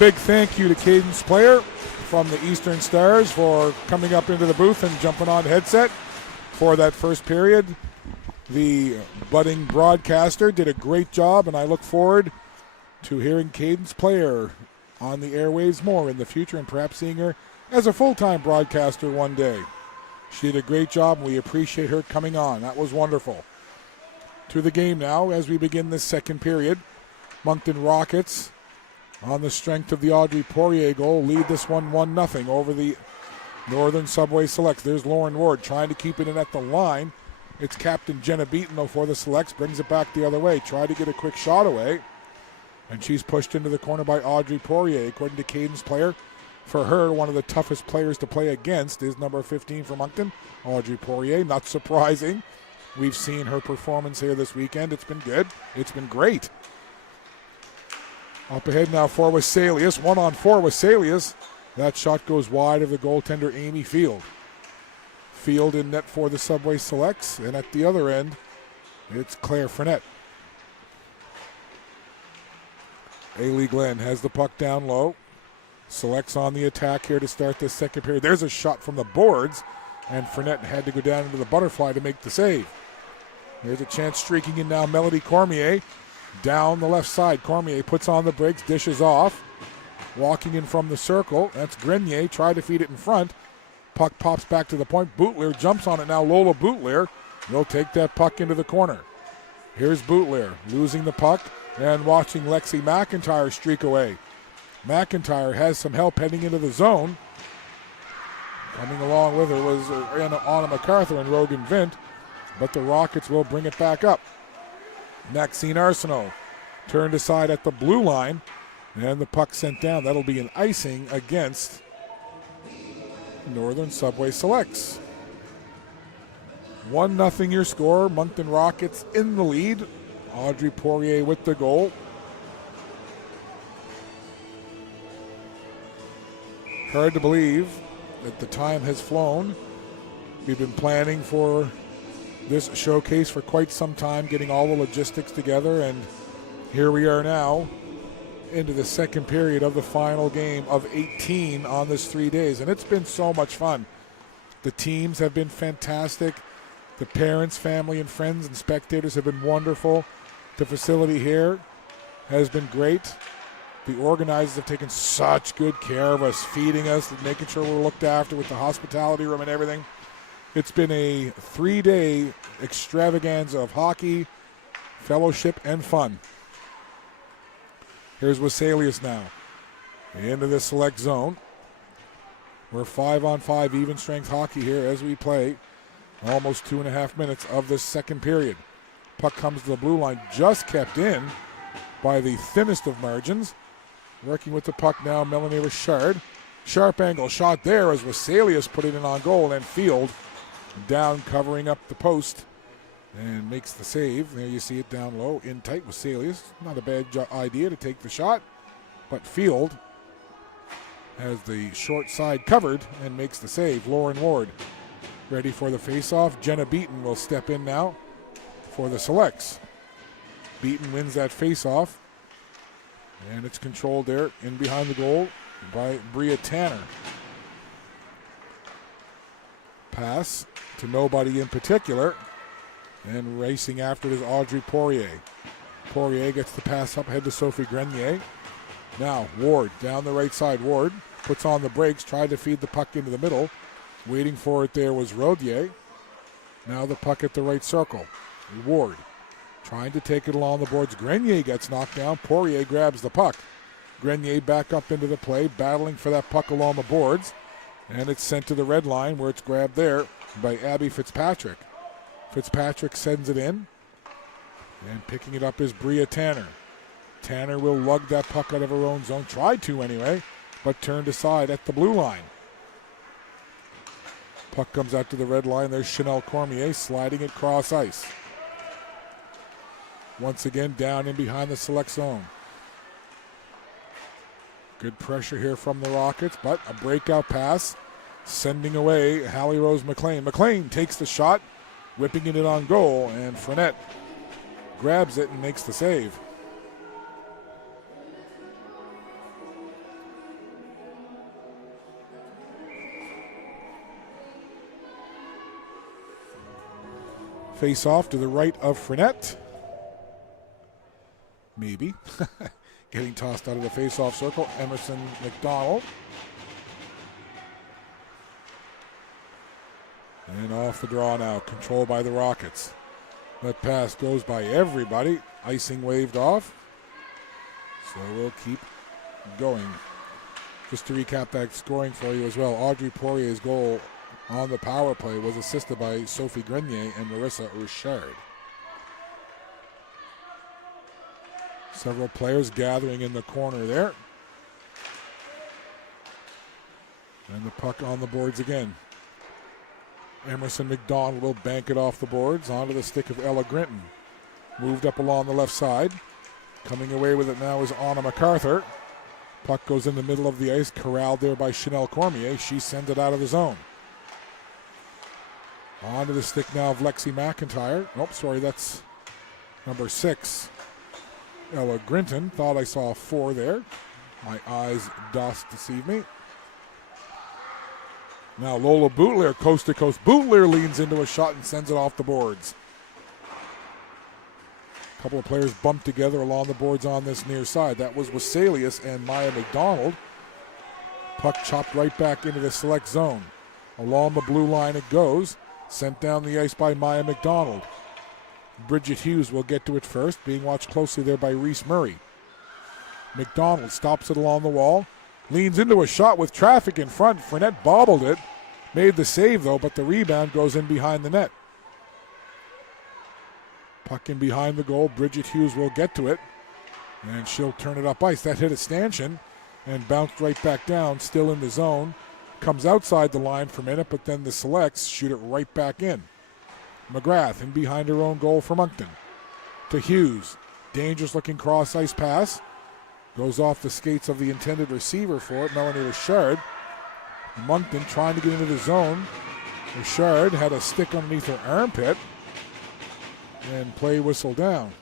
big thank you to Cadence Player from the Eastern Stars for coming up into the booth and jumping on the headset for that first period. The budding broadcaster did a great job, and I look forward to hearing Cadence Player on the airwaves more in the future and perhaps seeing her as a full-time broadcaster one day. She did a great job, and we appreciate her coming on. That was wonderful. To the game now as we begin this second period. Moncton Rockets, on the strength of the Audrey Poirier goal, lead this one 1-0 over the Northern Subway Selects. There's Lauren Ward trying to keep it in at the line. It's Captain Jenna Beaton, though, for the Selects. Brings it back the other way. Tried to get a quick shot away. And she's pushed into the corner by Audrey Poirier. According to Cadence Player, for her, one of the toughest players to play against is number 15 for Moncton, Audrey Poirier. Not surprising. We've seen her performance here this weekend. It's been good. It's been great. Up ahead now for Wesalius. 1-on-4 Wesalius. That shot goes wide of the goaltender, Amy Field. Field in net for the Subway Selects. And at the other end, it's Claire Fournette. Ailey Glenn has the puck down low. Selects on the attack here to start this second period. There's a shot from the boards, and Fournette had to go down into the butterfly to make the save. There's a chance streaking in now, Melody Cormier. Down the left side, Cormier puts on the brakes, dishes off. Walking in from the circle, that's Grenier. Tried to feed it in front. Puck pops back to the point. Boutlier jumps on it now. Lola Boutlier will take that puck into the corner. Here's Boutlier losing the puck and watching Lexi McIntyre streak away. McIntyre has some help heading into the zone. Coming along with her was Anna MacArthur and Rogan Vint, but the Rockets will bring it back up. Maxine Arsenault turned aside at the blue line, and the puck sent down. That'll be an icing against Northern Subway Selects. 1-0 your score. Moncton Rockets in the lead. Audrey Poirier with the goal. Hard to believe that the time has flown. We've been planning for this showcase for quite some time, getting all the logistics together, and here we are now into the second period of the final game of 18 on this 3 days, and it's been so much fun. The teams have been fantastic. The parents, family, and friends and spectators have been wonderful. The facility here has been great. The organizers have taken such good care of us, feeding us, making sure we're looked after with the hospitality room and everything. It's been a 3-day extravaganza of hockey, fellowship, and fun. Here's Wesalius now into the select zone. We're 5-on-5 even strength hockey here as we play almost 2.5 minutes of this second period. Puck comes to the blue line, just kept in by the thinnest of margins. Working with the puck now, Melanie Richard. Sharp angle shot there as Wesalius put it in on goal, and Field down covering up the post and makes the save. There you see it down low, in tight. Wesalius, not a bad idea to take the shot, but Field has the short side covered and makes the save. Lauren Ward ready for the face-off. Jenna Beaton will step in now for the Selects. Beaton wins that face-off, and it's controlled there in behind the goal by Bria Tanner. Pass to nobody in particular, and racing after it is Audrey Poirier. Poirier gets the pass up ahead to Sophie Grenier. Now Ward down the right side. Ward puts on the brakes, tried to feed the puck into the middle. Waiting for it there was Rodier. Now the puck at the right circle. Ward trying to take it along the boards. Grenier gets knocked down. Poirier grabs the puck. Grenier back up into the play, battling for that puck along the boards. And it's sent to the red line where it's grabbed there by Abby Fitzpatrick. Fitzpatrick sends it in. And picking it up is Bria Tanner. Tanner will lug that puck out of her own zone. Tried to anyway, but turned aside at the blue line. Puck comes out to the red line. There's Chanel Cormier sliding it cross ice. Once again down in behind the select zone. Good pressure here from the Rockets, but a breakout pass sending away Hallie Rose McLean. McLean takes the shot, whipping it in on goal, and Fournette grabs it and makes the save. Face off to the right of Fournette. Maybe. Getting tossed out of the face-off circle. Emerson McDonald. And off the draw now. Controlled by the Rockets. That pass goes by everybody. Icing waved off. So we'll keep going. Just to recap that scoring for you as well. Audrey Poirier's goal on the power play was assisted by Sophie Grenier and Marissa Richard. Several players gathering in the corner there. And the puck on the boards again. Emerson McDonald will bank it off the boards onto the stick of Ella Grinton. Moved up along the left side. Coming away with it now is Anna MacArthur. Puck goes in the middle of the ice, corralled there by Chanel Cormier. She sends it out of the zone. Onto the stick now of Lexi McIntyre. Nope, sorry, that's number 6. Ella Grinton. Thought I saw 4 there. My eyes does deceive me. Now Lola Boutlier, coast to coast. Boutlier leans into a shot and sends it off the boards. A couple of players bumped together along the boards on this near side. That was Wasalius and Maya McDonald. Puck chopped right back into the select zone. Along the blue line it goes. Sent down the ice by Maya McDonald. Bridget Hughes will get to it first, being watched closely there by Reese Murray. McDonald stops it along the wall. Leans into a shot with traffic in front. Fournette bobbled it. Made the save though, but the rebound goes in behind the net. Puck in behind the goal. Bridget Hughes will get to it. And she'll turn it up ice. That hit a stanchion and bounced right back down, still in the zone. Comes outside the line for a minute, but then the Selects shoot it right back in. McGrath in behind her own goal for Moncton. To Hughes. Dangerous looking cross ice pass. Goes off the skates of the intended receiver for it, Melanie Richard. Moncton trying to get into the zone. Richard had a stick underneath her armpit. And play whistle down.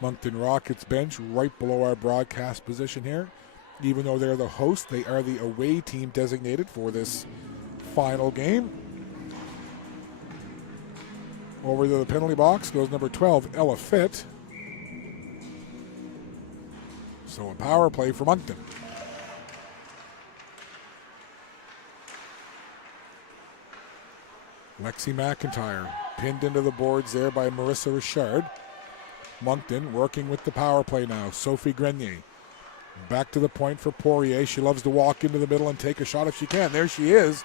Moncton Rockets bench right below our broadcast position here. Even though they're the host, they are the away team designated for this final game. Over to the penalty box goes number 12, Ella Fitt. So a power play for Moncton. Lexi McIntyre pinned into the boards there by Marissa Richard. Moncton working with the power play now. Sophie Grenier. Back to the point for Poirier. She loves to walk into the middle and take a shot if she can. There she is.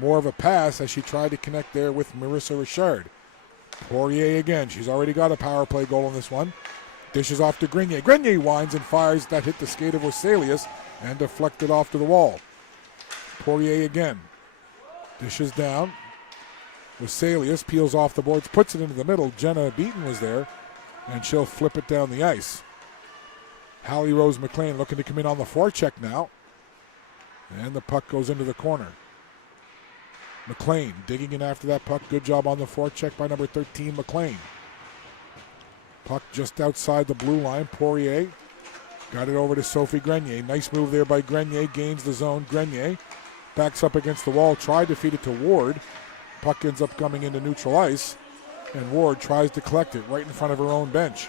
More of a pass as she tried to connect there with Marissa Richard. Poirier again. She's already got a power play goal in this one. Dishes off to Grenier. Grenier winds and fires. That hit the skate of Wasalius and deflected off to the wall. Poirier again. Dishes down. Wasalius peels off the boards, puts it into the middle. Jenna Beaton was there, and she'll flip it down the ice. Hallie Rose McLean looking to come in on the forecheck now. And the puck goes into the corner. McLean digging in after that puck. Good job on the forecheck by number 13, McLean. Puck just outside the blue line. Poirier got it over to Sophie Grenier. Nice move there by Grenier. Gains the zone. Grenier backs up against the wall. Tried to feed it to Ward. Puck ends up coming into neutral ice. And Ward tries to collect it right in front of her own bench.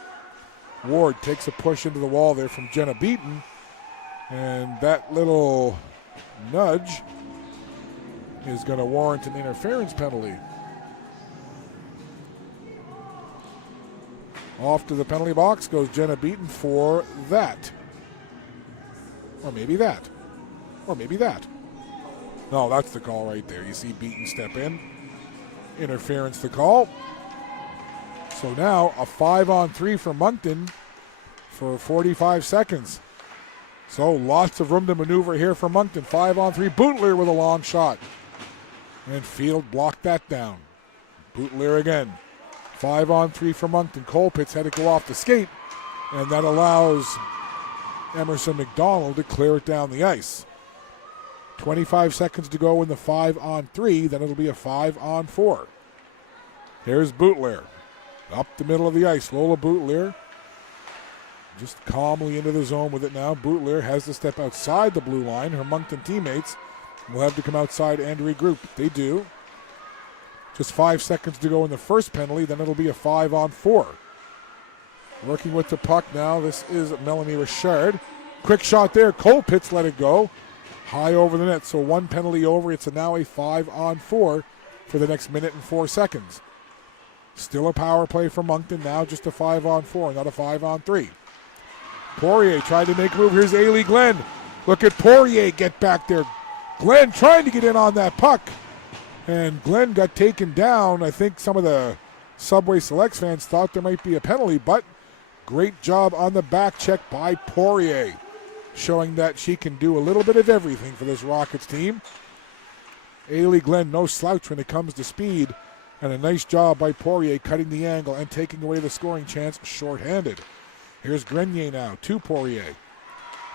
Ward takes a push into the wall there from Jenna Beaton. And that little nudge is going to warrant an interference penalty. Off to the penalty box goes Jenna Beaton for that. Or maybe that. Or maybe that. No, that's the call right there. You see Beaton step in. Interference the call. So now a 5-on-3 for Moncton for 45 seconds. So lots of room to maneuver here for Moncton. 5-on-3. Boutlier with a long shot. And Field blocked that down. Boutlier again. 5-on-3 for Moncton. Colpitts had to go off the skate. And that allows Emerson McDonald to clear it down the ice. 25 seconds to go in the 5-on-3. Then it'll be a 5-on-4. Here's Boutlier. Up the middle of the ice. Lola Boutlier Just calmly into the zone with it now. Boutler has to step outside the blue line. Her Moncton teammates will have to come outside and regroup. They do. Just 5 seconds to go in the first penalty, then it'll be a 5-on-4. Working with the puck now, this is Melanie Richard. Quick shot there, Colpitts let it go. High over the net, so one penalty over. It's now a 5-on-4 for the next minute and 4 seconds. Still a power play for Moncton, now just a 5-on-4, not a 5-on-3. Poirier tried to make a move. Here's Ailey Glenn. Look at Poirier get back there. Glenn trying to get in on that puck. And Glenn got taken down. I think some of the Subway Selects fans thought there might be a penalty, but great job on the back check by Poirier, showing that she can do a little bit of everything for this Rockets team. Ailey Glenn, no slouch when it comes to speed, and a nice job by Poirier cutting the angle and taking away the scoring chance shorthanded. Here's Grenier now to Poirier.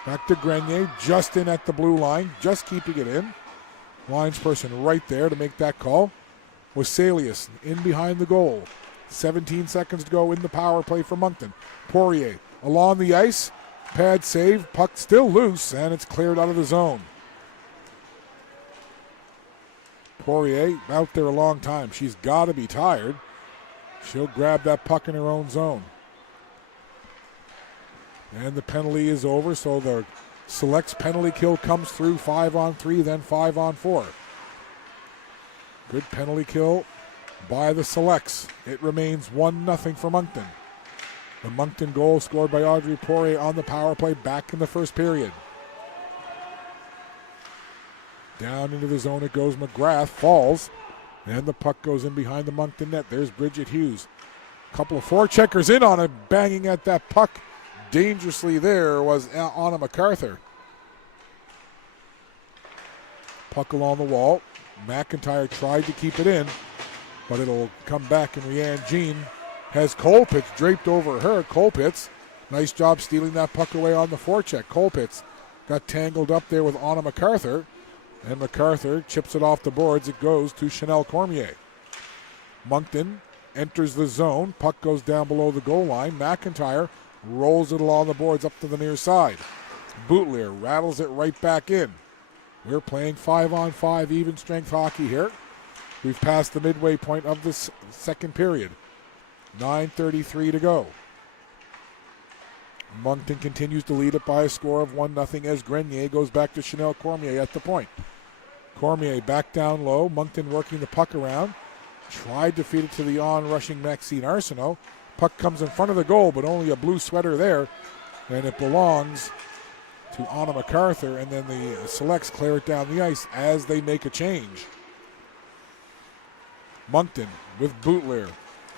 Back to Grenier, just in at the blue line, just keeping it in. Linesperson right there to make that call. Waselius in behind the goal. 17 seconds to go in the power play for Moncton. Poirier along the ice. Pad save. Puck still loose, and it's cleared out of the zone. Poirier out there a long time. She's got to be tired. She'll grab that puck in her own zone. And the penalty is over, so the Selects penalty kill comes through. 5-on-3, then 5-on-4. Good penalty kill by the Selects. It remains 1-0 for Moncton. The Moncton goal scored by Audrey Poirier on the power play back in the first period. Down into the zone it goes. McGrath falls, and the puck goes in behind the Moncton net. There's Bridget Hughes. A couple of forecheckers in on it, banging at that puck. Dangerously there was Anna MacArthur. Puck along the wall. McIntyre tried to keep it in, but it'll come back, and Rianne Jean has Colpitts draped over her. Colpitts, nice job stealing that puck away on the forecheck. Colpitts got tangled up there with Anna MacArthur, and MacArthur chips it off the boards. It goes to Chanel Cormier. Moncton enters the zone. Puck goes down below the goal line. McIntyre rolls it along the boards up to the near side. Boutler rattles it right back in. We're playing 5-on-5 even strength hockey here. We've passed the midway point of this second period. 9:33 to go. Moncton continues to lead it by a score of 1-0 as Grenier goes back to Chanel Cormier at the point. Cormier back down low. Moncton working the puck around. Tried to feed it to the on-rushing Maxine Arsenault. Puck comes in front of the goal, but only a blue sweater there. And it belongs to Anna MacArthur, and then the Selects clear it down the ice as they make a change. Moncton with Boutler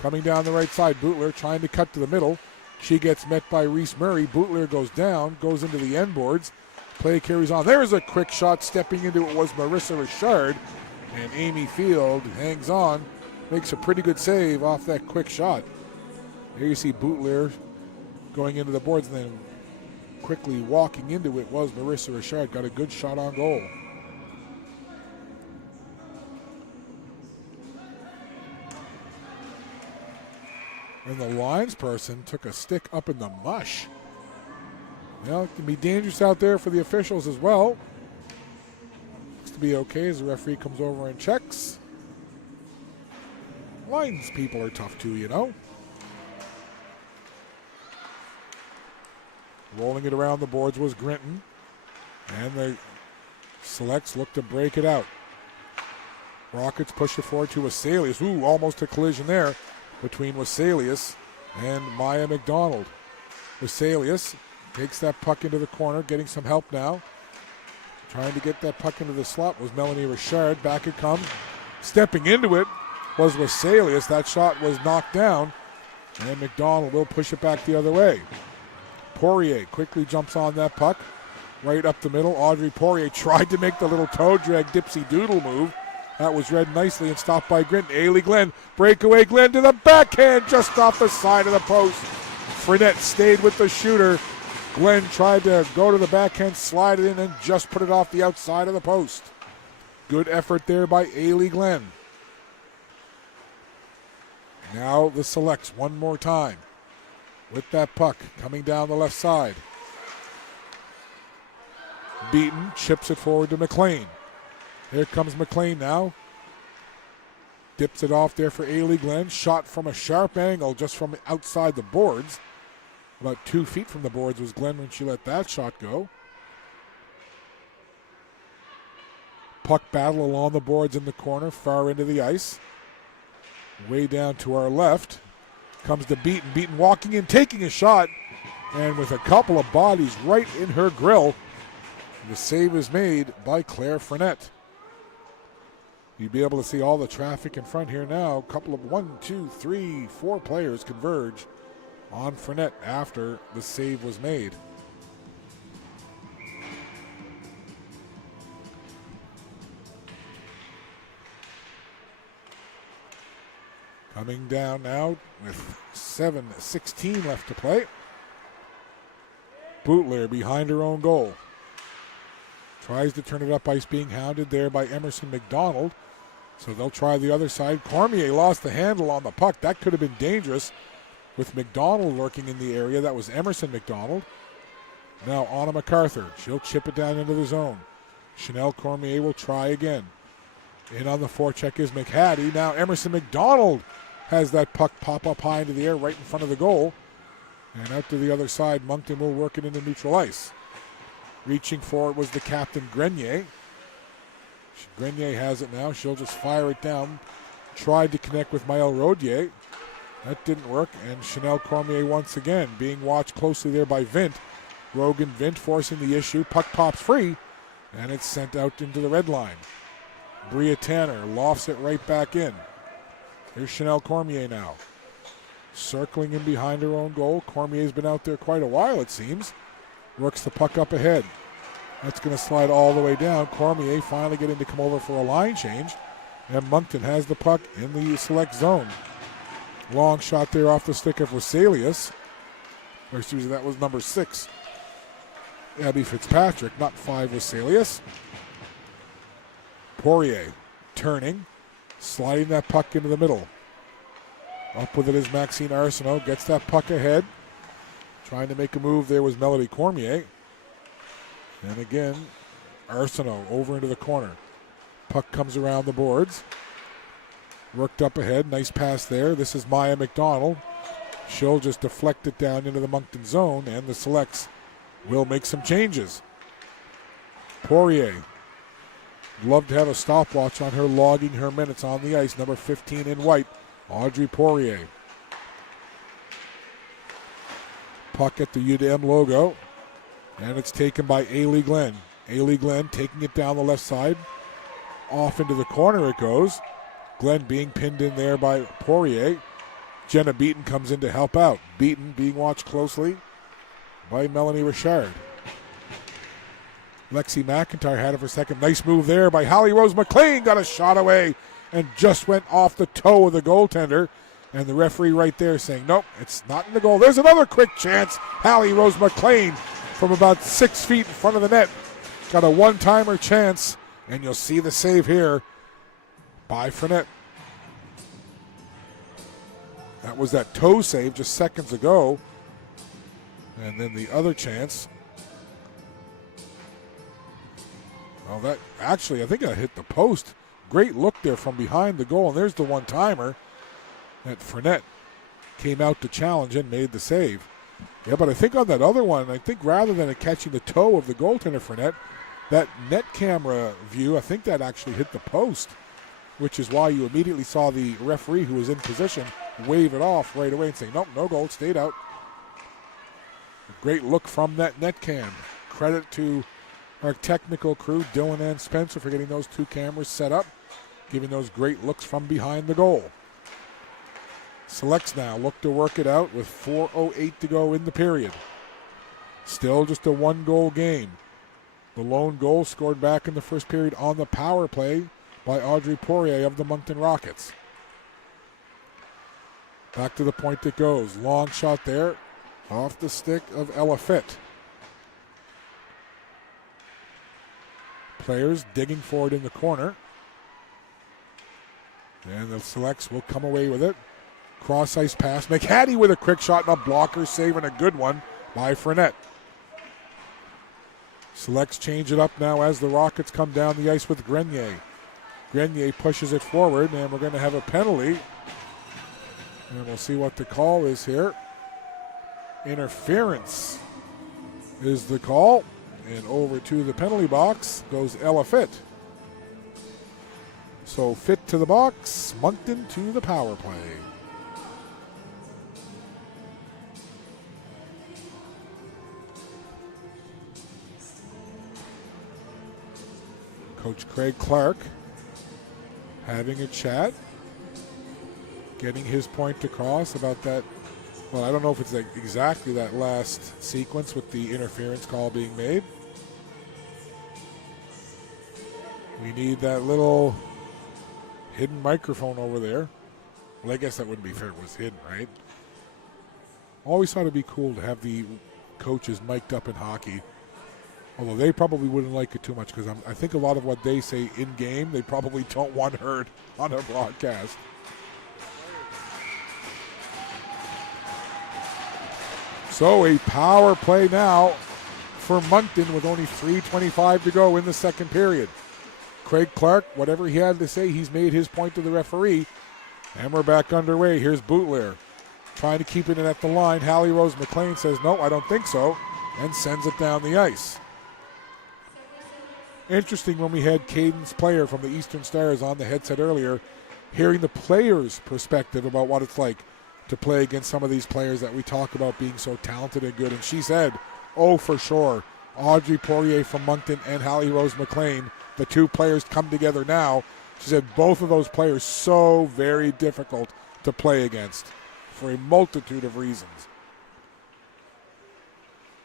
coming down the right side. Boutler trying to cut to the middle. She gets met by Reese Murray. Boutler goes down, goes into the end boards. Play carries on. There's a quick shot. Stepping into it was Marissa Richard, and Amy Field hangs on, makes a pretty good save off that quick shot. Here you see Boutler going into the boards, and then quickly walking into it was Marissa Richard. Got a good shot on goal. And the linesperson took a stick up in the mush. Well, it can be dangerous out there for the officials as well. Looks to be okay as the referee comes over and checks. Lines people are tough too, you know. Rolling it around the boards was Grinton. And the Selects look to break it out. Rockets push it forward to Waselius. Ooh, almost a collision there between Waselius and Maya McDonald. Waselius takes that puck into the corner, getting some help now. Trying to get that puck into the slot was Melanie Richard. Back it comes. Stepping into it was Waselius. That shot was knocked down, and McDonald will push it back the other way. Poirier quickly jumps on that puck. Right up the middle. Audrey Poirier tried to make the little toe drag dipsy doodle move. That was read nicely and stopped by Grinton. Ailey Glenn, breakaway Glenn to the backhand just off the side of the post. Frenette stayed with the shooter. Glenn tried to go to the backhand, slide it in, and just put it off the outside of the post. Good effort there by Ailey Glenn. Now the Selects one more time. with that puck coming down the left side. Beaton chips it forward to McLean. Here comes McLean now. Dips it off there for Ailey Glenn. Shot from a sharp angle just from outside the boards. About 2 feet from the boards was Glenn when she let that shot go. Puck battle along the boards in the corner, far into the ice. Way down to our left comes to Beaton. Beaton walking in, taking a shot, and with a couple of bodies right in her grill, the save is made by Claire Fournette. You'll be able to see all the traffic in front here now. A couple of 1, 2, 3, 4 players converge on Fournette after the save was made. Coming down now with 7:16 left to play. Bootler behind her own goal. Tries to turn it up ice, being hounded there by Emerson McDonald. So they'll try the other side. Cormier lost the handle on the puck. That could have been dangerous with McDonald lurking in the area. That was Emerson McDonald. Now Anna MacArthur. She'll chip it down into the zone. Chanel Cormier will try again. In on the forecheck is McHattie. Now Emerson McDonald has that puck pop up high into the air right in front of the goal. And out to the other side, Moncton will work it into neutral ice. Reaching for it was the captain, Grenier. Grenier has it now. She'll just fire it down. Tried to connect with Maëlle Rodier. That didn't work. And Chanel Cormier once again being watched closely there by Vint. Rogan Vint forcing the issue. Puck pops free. And it's sent out into the red line. Bria Tanner lofts it right back in. Here's Chanel Cormier now. Circling in behind her own goal. Cormier's been out there quite a while, it seems. Works the puck up ahead. That's going to slide all the way down. Cormier finally getting to come over for a line change. And Moncton has the puck in the select zone. Long shot there off the stick of Vesalius. Or excuse me, that was number 6. Abby Fitzpatrick, not 5 Vesalius. Poirier turning, sliding that puck into the middle. Up with it is Maxine Arsenault, gets that puck ahead. Trying to make a move there was Melody Cormier. And again, Arsenault over into the corner. Puck comes around the boards. Worked up ahead, nice pass there. This is Maya McDonald. She'll just deflect it down into the Moncton zone, and the Selects will make some changes. Poirier. Love to have a stopwatch on her logging her minutes on the ice. Number 15 in white, Audrey Poirier. Puck at the UDM logo. And it's taken by Ailey Glenn. Ailey Glenn taking it down the left side. Off into the corner it goes. Glenn being pinned in there by Poirier. Jenna Beaton comes in to help out. Beaton being watched closely by Melanie Richard. Lexi McIntyre had it for a second. Nice move there by Hallie Rose McLean. Got a shot away and just went off the toe of the goaltender. And the referee right there saying, nope, it's not in the goal. There's another quick chance. Hallie Rose McLean from about 6 feet in front of the net. Got a one-timer chance. And you'll see the save here by Fournette. That was that toe save just seconds ago. And then the other chance. Oh, that actually, I think I hit the post. Great look there from behind the goal. And there's the one-timer that Fournette came out to challenge and made the save. Yeah, but I think on that other one, I think rather than it catching the toe of the goaltender Fournette, that net camera view, I think that actually hit the post, which is why you immediately saw the referee who was in position wave it off right away and say, nope, no goal, stayed out. A great look from that net cam. Credit to our technical crew, Dylan and Spencer, for getting those two cameras set up, giving those great looks from behind the goal. Selects now look to work it out with 4:08 to go in the period. Still just a one-goal game. The lone goal scored back in the first period on the power play by Audrey Poirier of the Moncton Rockets. Back to the point it goes. Long shot there off the stick of Ella Fitt. Players digging forward in the corner. And the Selects will come away with it. Cross ice pass. McHattie with a quick shot and a blocker save, and a good one by Fournette. Selects change it up now as the Rockets come down the ice with Grenier. Grenier pushes it forward, and we're going to have a penalty. And we'll see what the call is here. Interference is the call. And over to the penalty box goes Ella Fitt. So Fitt to the box, Moncton to the power play. Coach Craig Clark having a chat, getting his point across about that. Well, I don't know if it's exactly that last sequence with the interference call being made. We need that little hidden microphone over there. Well, I guess that wouldn't be fair if it was hidden, right? Always thought it'd be cool to have the coaches mic'd up in hockey. Although they probably wouldn't like it too much because I think a lot of what they say in game, they probably don't want heard on a broadcast. So a power play now for Moncton with only 3:25 to go in the second period. Craig Clark, whatever he had to say, he's made his point to the referee. And we're back underway. Here's Boutler trying to keep it in at the line. Hallie Rose McLean says, no, I don't think so, and sends it down the ice. Interesting when we had Caden's player from the Eastern Stars on the headset earlier, hearing the player's perspective about what it's like to play against some of these players that we talk about being so talented and good. And she said, oh, for sure, Audrey Poirier from Moncton and Hallie Rose McLean, the two players come together now. She said both of those players so very difficult to play against for a multitude of reasons.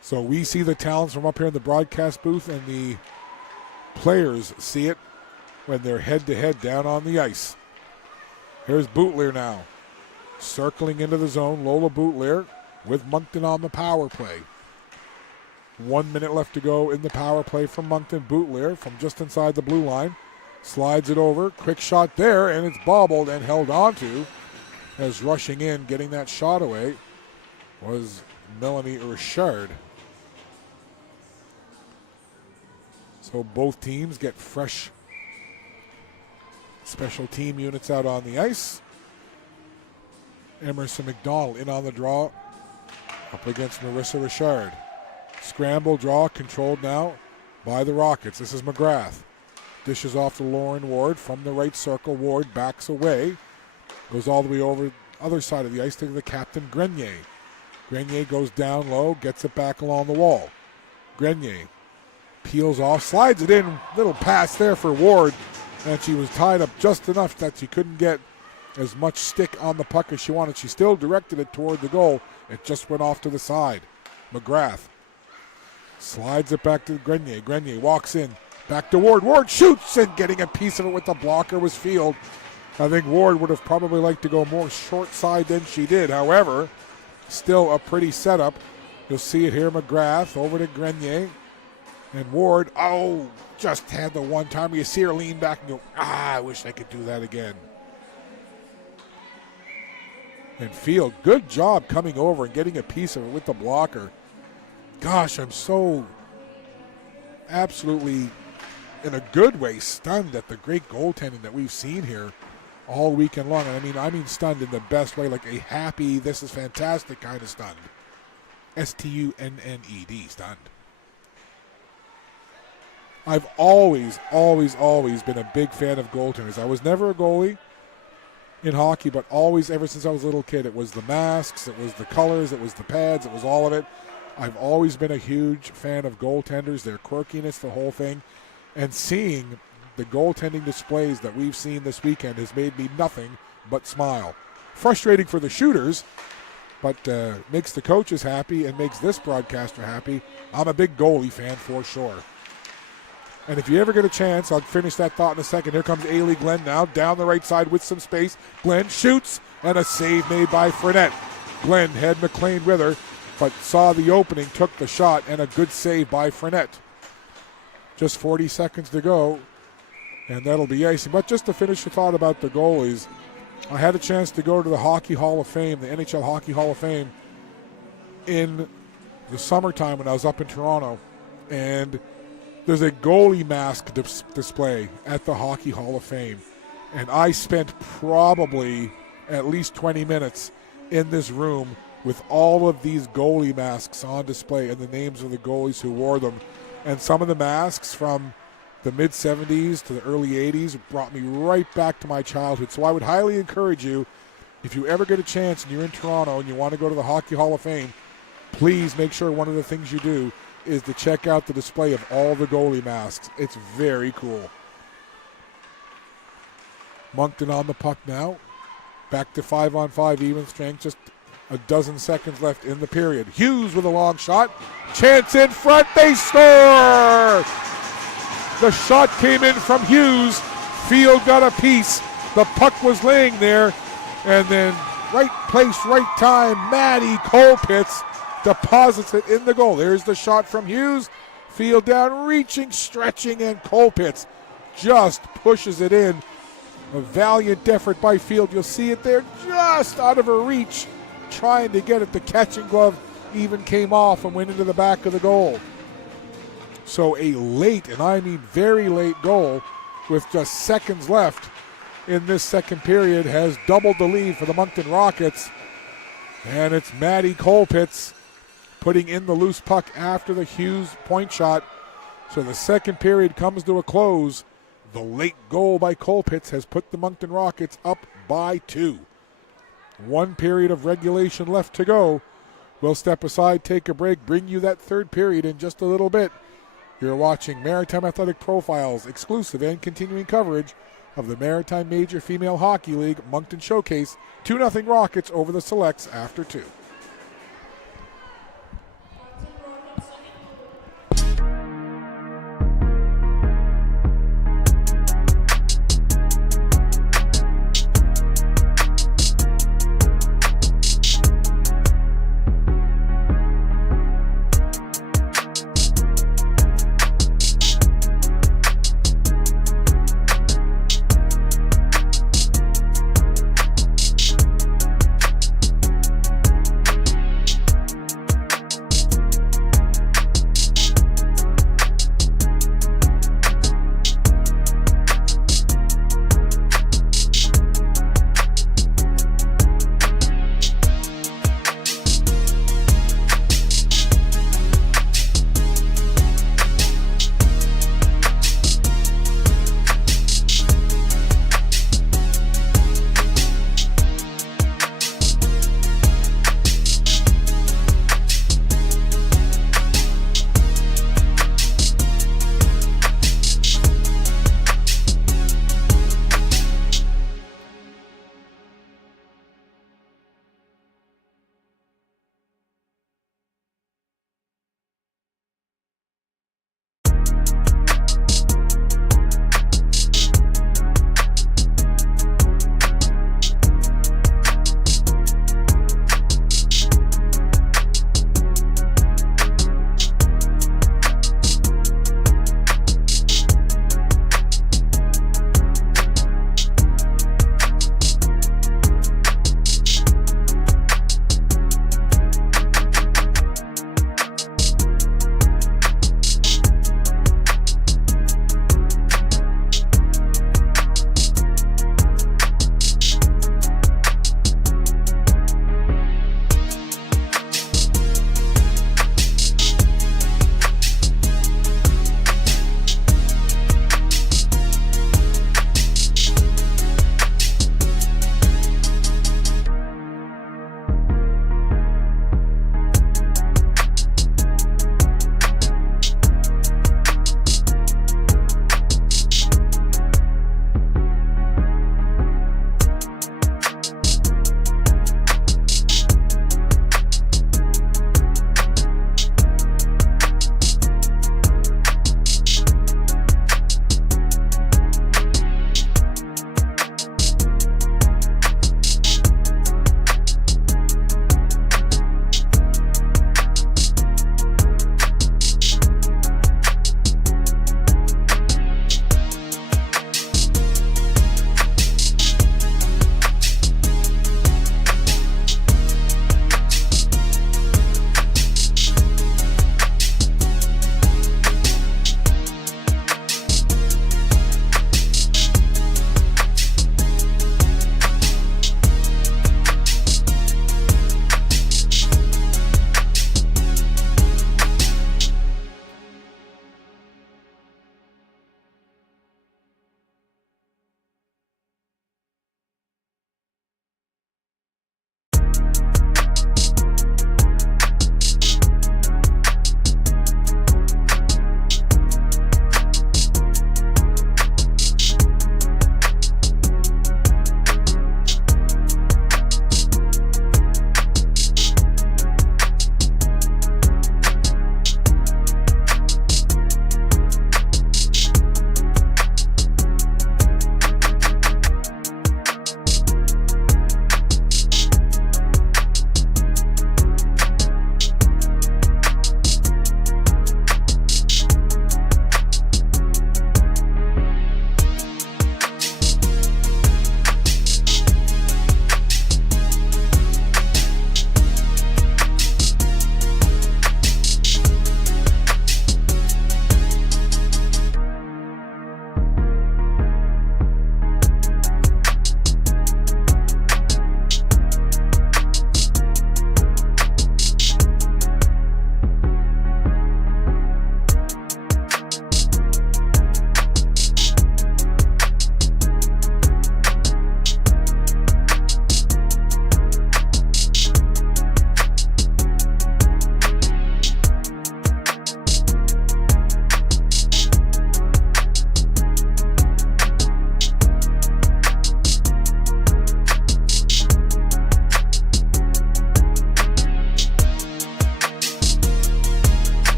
So we see the talents from up here in the broadcast booth, and the players see it when they're head-to-head down on the ice. Here's Boutler now, circling into the zone. Lola Boutler with Moncton on the power play. 1 minute left to go in the power play from Moncton. Boutler from just inside the blue line slides it over. Quick shot there, and it's bobbled and held onto as rushing in, getting that shot away, was Melanie Richard. So both teams get fresh special team units out on the ice. Emerson McDonald in on the draw up against Marissa Richard. Scramble draw controlled now by the Rockets. This is McGrath. Dishes off to Lauren Ward from the right circle. Ward backs away. Goes all the way over the other side of the ice to the captain, Grenier. Grenier goes down low, gets it back along the wall. Grenier peels off, slides it in. Little pass there for Ward. And she was tied up just enough that she couldn't get as much stick on the puck as she wanted. She still directed it toward the goal. It just went off to the side. McGrath slides it back to Grenier. Grenier walks in. Back to Ward. Ward shoots, and getting a piece of it with the blocker was Field. I think Ward would have probably liked to go more short side than she did. However, still a pretty setup. You'll see it here. McGrath over to Grenier. And Ward, just had the one time. You see her lean back and go, I wish I could do that again. And Field, good job coming over and getting a piece of it with the blocker. Gosh, I'm so absolutely, in a good way, stunned at the great goaltending that we've seen here all weekend long. And I mean stunned in the best way, like a happy, this is fantastic kind of stunned. S-T-U-N-N-E-D, stunned. I've always been a big fan of goaltenders. I was never a goalie in hockey, but always, ever since I was a little kid, it was the masks, it was the colors, it was the pads, it was all of it. I've always been a huge fan of goaltenders, their quirkiness, the whole thing. And seeing the goaltending displays that we've seen this weekend has made me nothing but smile. Frustrating for the shooters, but makes the coaches happy and makes this broadcaster happy. I'm a big goalie fan for sure. And if you ever get a chance, I'll finish that thought in a second. Here comes Ailey Glenn now, down the right side with some space. Glenn shoots, and a save made by Fournette. Glenn had McLean with her, but saw the opening, took the shot, and a good save by Fournette. Just 40 seconds to go, and that'll be icing. But just to finish the thought about the goalies, I had a chance to go to the Hockey Hall of Fame, the NHL Hockey Hall of Fame, in the summertime when I was up in Toronto. And there's a goalie mask display at the Hockey Hall of Fame. And I spent probably at least 20 minutes in this room with all of these goalie masks on display and the names of the goalies who wore them. And some of the masks from the mid-'70s to the early 80s brought me right back to my childhood. So I would highly encourage you, if you ever get a chance and you're in Toronto and you want to go to the Hockey Hall of Fame, please make sure one of the things you do is to check out the display of all the goalie masks. It's very cool. Moncton on the puck now. Back to 5-on-5 even strength. Just a dozen seconds left in the period. Hughes with a long shot. Chance in front. They score! The shot came in from Hughes. Field got a piece. The puck was laying there. And then right place, right time, Matty Colpitts deposits it in the goal. There's the shot from Hughes. Field down, reaching, stretching, and Colpitts just pushes it in. A valiant effort by Field. You'll see it there just out of her reach, trying to get it. The catching glove even came off and went into the back of the goal. So a late, and I mean very late goal with just seconds left in this second period has doubled the lead for the Moncton Rockets. And it's Matty Colpitts putting in the loose puck after the Hughes point shot. So the second period comes to a close. The late goal by Colpitts has put the Moncton Rockets up by 2. 1 period of regulation left to go. We'll step aside, take a break, bring you that third period in just a little bit. You're watching Maritime Athletic Profiles, exclusive and continuing coverage of the Maritime Major Female Hockey League Moncton Showcase. 2-0 Rockets over the Selects after 2.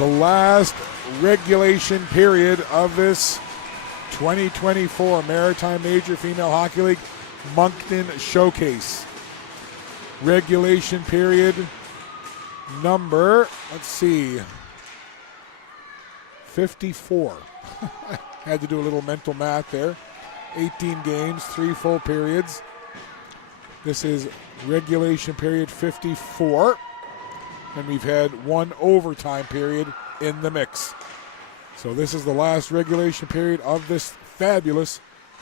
the last regulation period of this 2024 Maritime Major Female Hockey League Moncton Showcase. Regulation period number, 54. Had to do a little mental math there. 18 games, 3 full periods. This is regulation period 54. And we've had 1 overtime period in the mix. So this is the last regulation period of this fabulous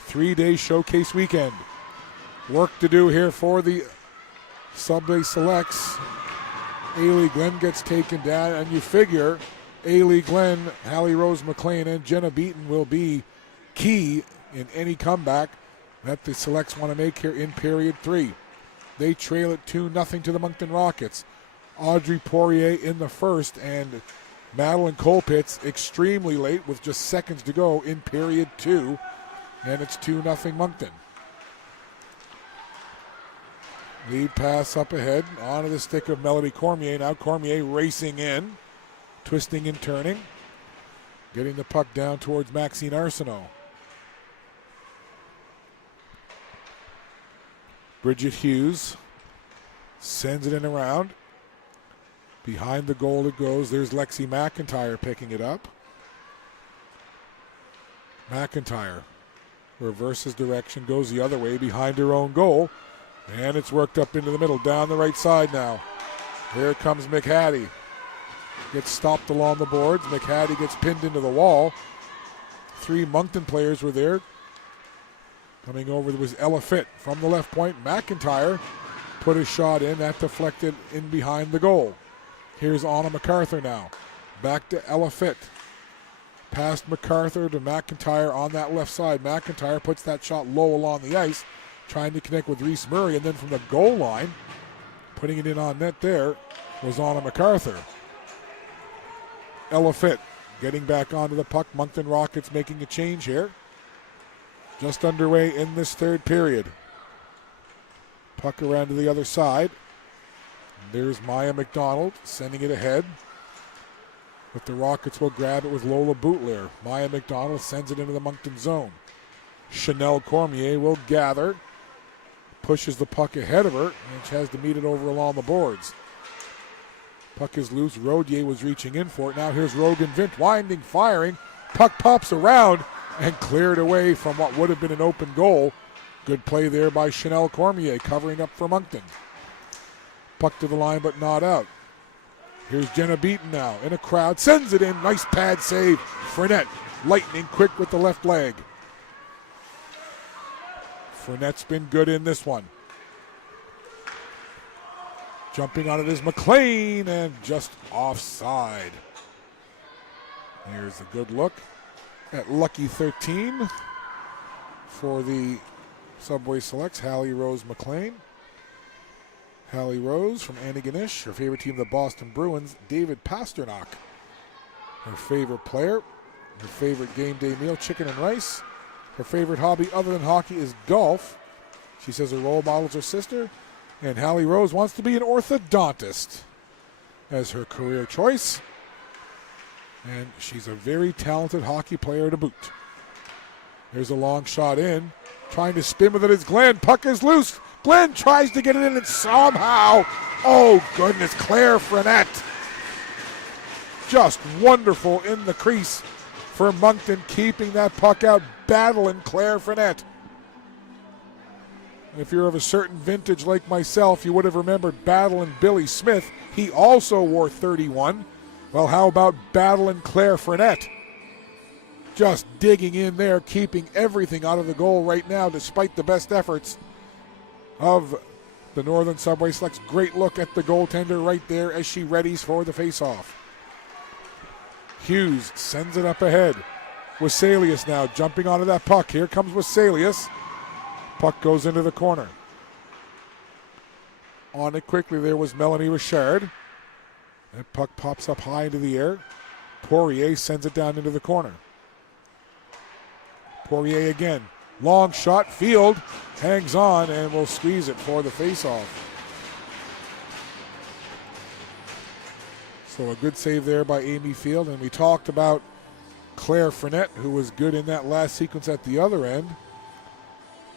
3-day showcase weekend. Work to do here for the Subway Selects. Ailey Glenn gets taken down, and you figure Ailey Glenn, Hallie Rose McLean, and Jenna Beaton will be key in any comeback that the Selects want to make here in period 3. They trail it 2-0 to the Moncton Rockets. Audrey Poirier in the first, and Madeline Colpitz extremely late with just seconds to go in period 2, and it's 2-0 Moncton. Lead pass up ahead, onto the stick of Melody Cormier. Now Cormier racing in, twisting and turning, getting the puck down towards Maxine Arsenault. Bridget Hughes sends it in around. Behind the goal it goes. There's Lexi McIntyre picking it up. McIntyre reverses direction, goes the other way behind her own goal. And it's worked up into the middle, down the right side now. Here comes McHattie. Gets stopped along the boards. McHattie gets pinned into the wall. 3 Moncton players were there. Coming over was Ella Fitt from the left point. McIntyre put a shot in. That deflected in behind the goal. Here's Anna MacArthur now. Back to Ella Fitt. Past MacArthur to McIntyre on that left side. McIntyre puts that shot low along the ice, trying to connect with Reese Murray, and then from the goal line, putting it in on net there, was Anna MacArthur. Ella Fitt getting back onto the puck. Moncton Rockets making a change here. Just underway in this third period. Puck around to the other side. There's Maya McDonald sending it ahead. But the Rockets will grab it with Lola Boutler. Maya McDonald sends it into the Moncton zone. Chanel Cormier will gather. Pushes the puck ahead of her, and she has to meet it over along the boards. Puck is loose. Rodier was reaching in for it. Now here's Rogan Vint winding, firing. Puck pops around and cleared away from what would have been an open goal. Good play there by Chanel Cormier, covering up for Moncton. Puck to the line, but not out. Here's Jenna Beaton now in a crowd. Sends it in. Nice pad save. Fournette lightning quick with the left leg. Fournette's been good in this one. Jumping on it is McLean, and just offside. Here's a good look at Lucky 13 for the Subway Selects. Hallie Rose McLean. Hallie Rose from Antigonish. Her favorite team, the Boston Bruins. David Pasternak, her favorite player. Her favorite game day meal, chicken and rice. Her favorite hobby other than hockey is golf. She says her role model is her sister. And Hallie Rose wants to be an orthodontist as her career choice. And she's a very talented hockey player to boot. There's a long shot in. Trying to spin with it is Glenn. Puck is loose. Glenn tries to get it in, and somehow, oh goodness, Claire Fournette. Just wonderful in the crease for Moncton, keeping that puck out, battling Claire Fournette. If you're of a certain vintage like myself, you would have remembered battling Billy Smith. He also wore 31. Well, how about battling Claire Fournette? Just digging in there, keeping everything out of the goal right now, despite the best efforts of the Northern Subway Selects. Great look at the goaltender right there as she readies for the faceoff. Hughes sends it up ahead. Weselius now jumping onto that puck. Here comes Weselius. Puck goes into the corner. On it quickly there was Melanie Richard. That puck pops up high into the air. Poirier sends it down into the corner. Poirier again. Long shot. Field hangs on and will squeeze it for the faceoff. So a good save there by Amy Field. And we talked about Claire Frenette, who was good in that last sequence at the other end.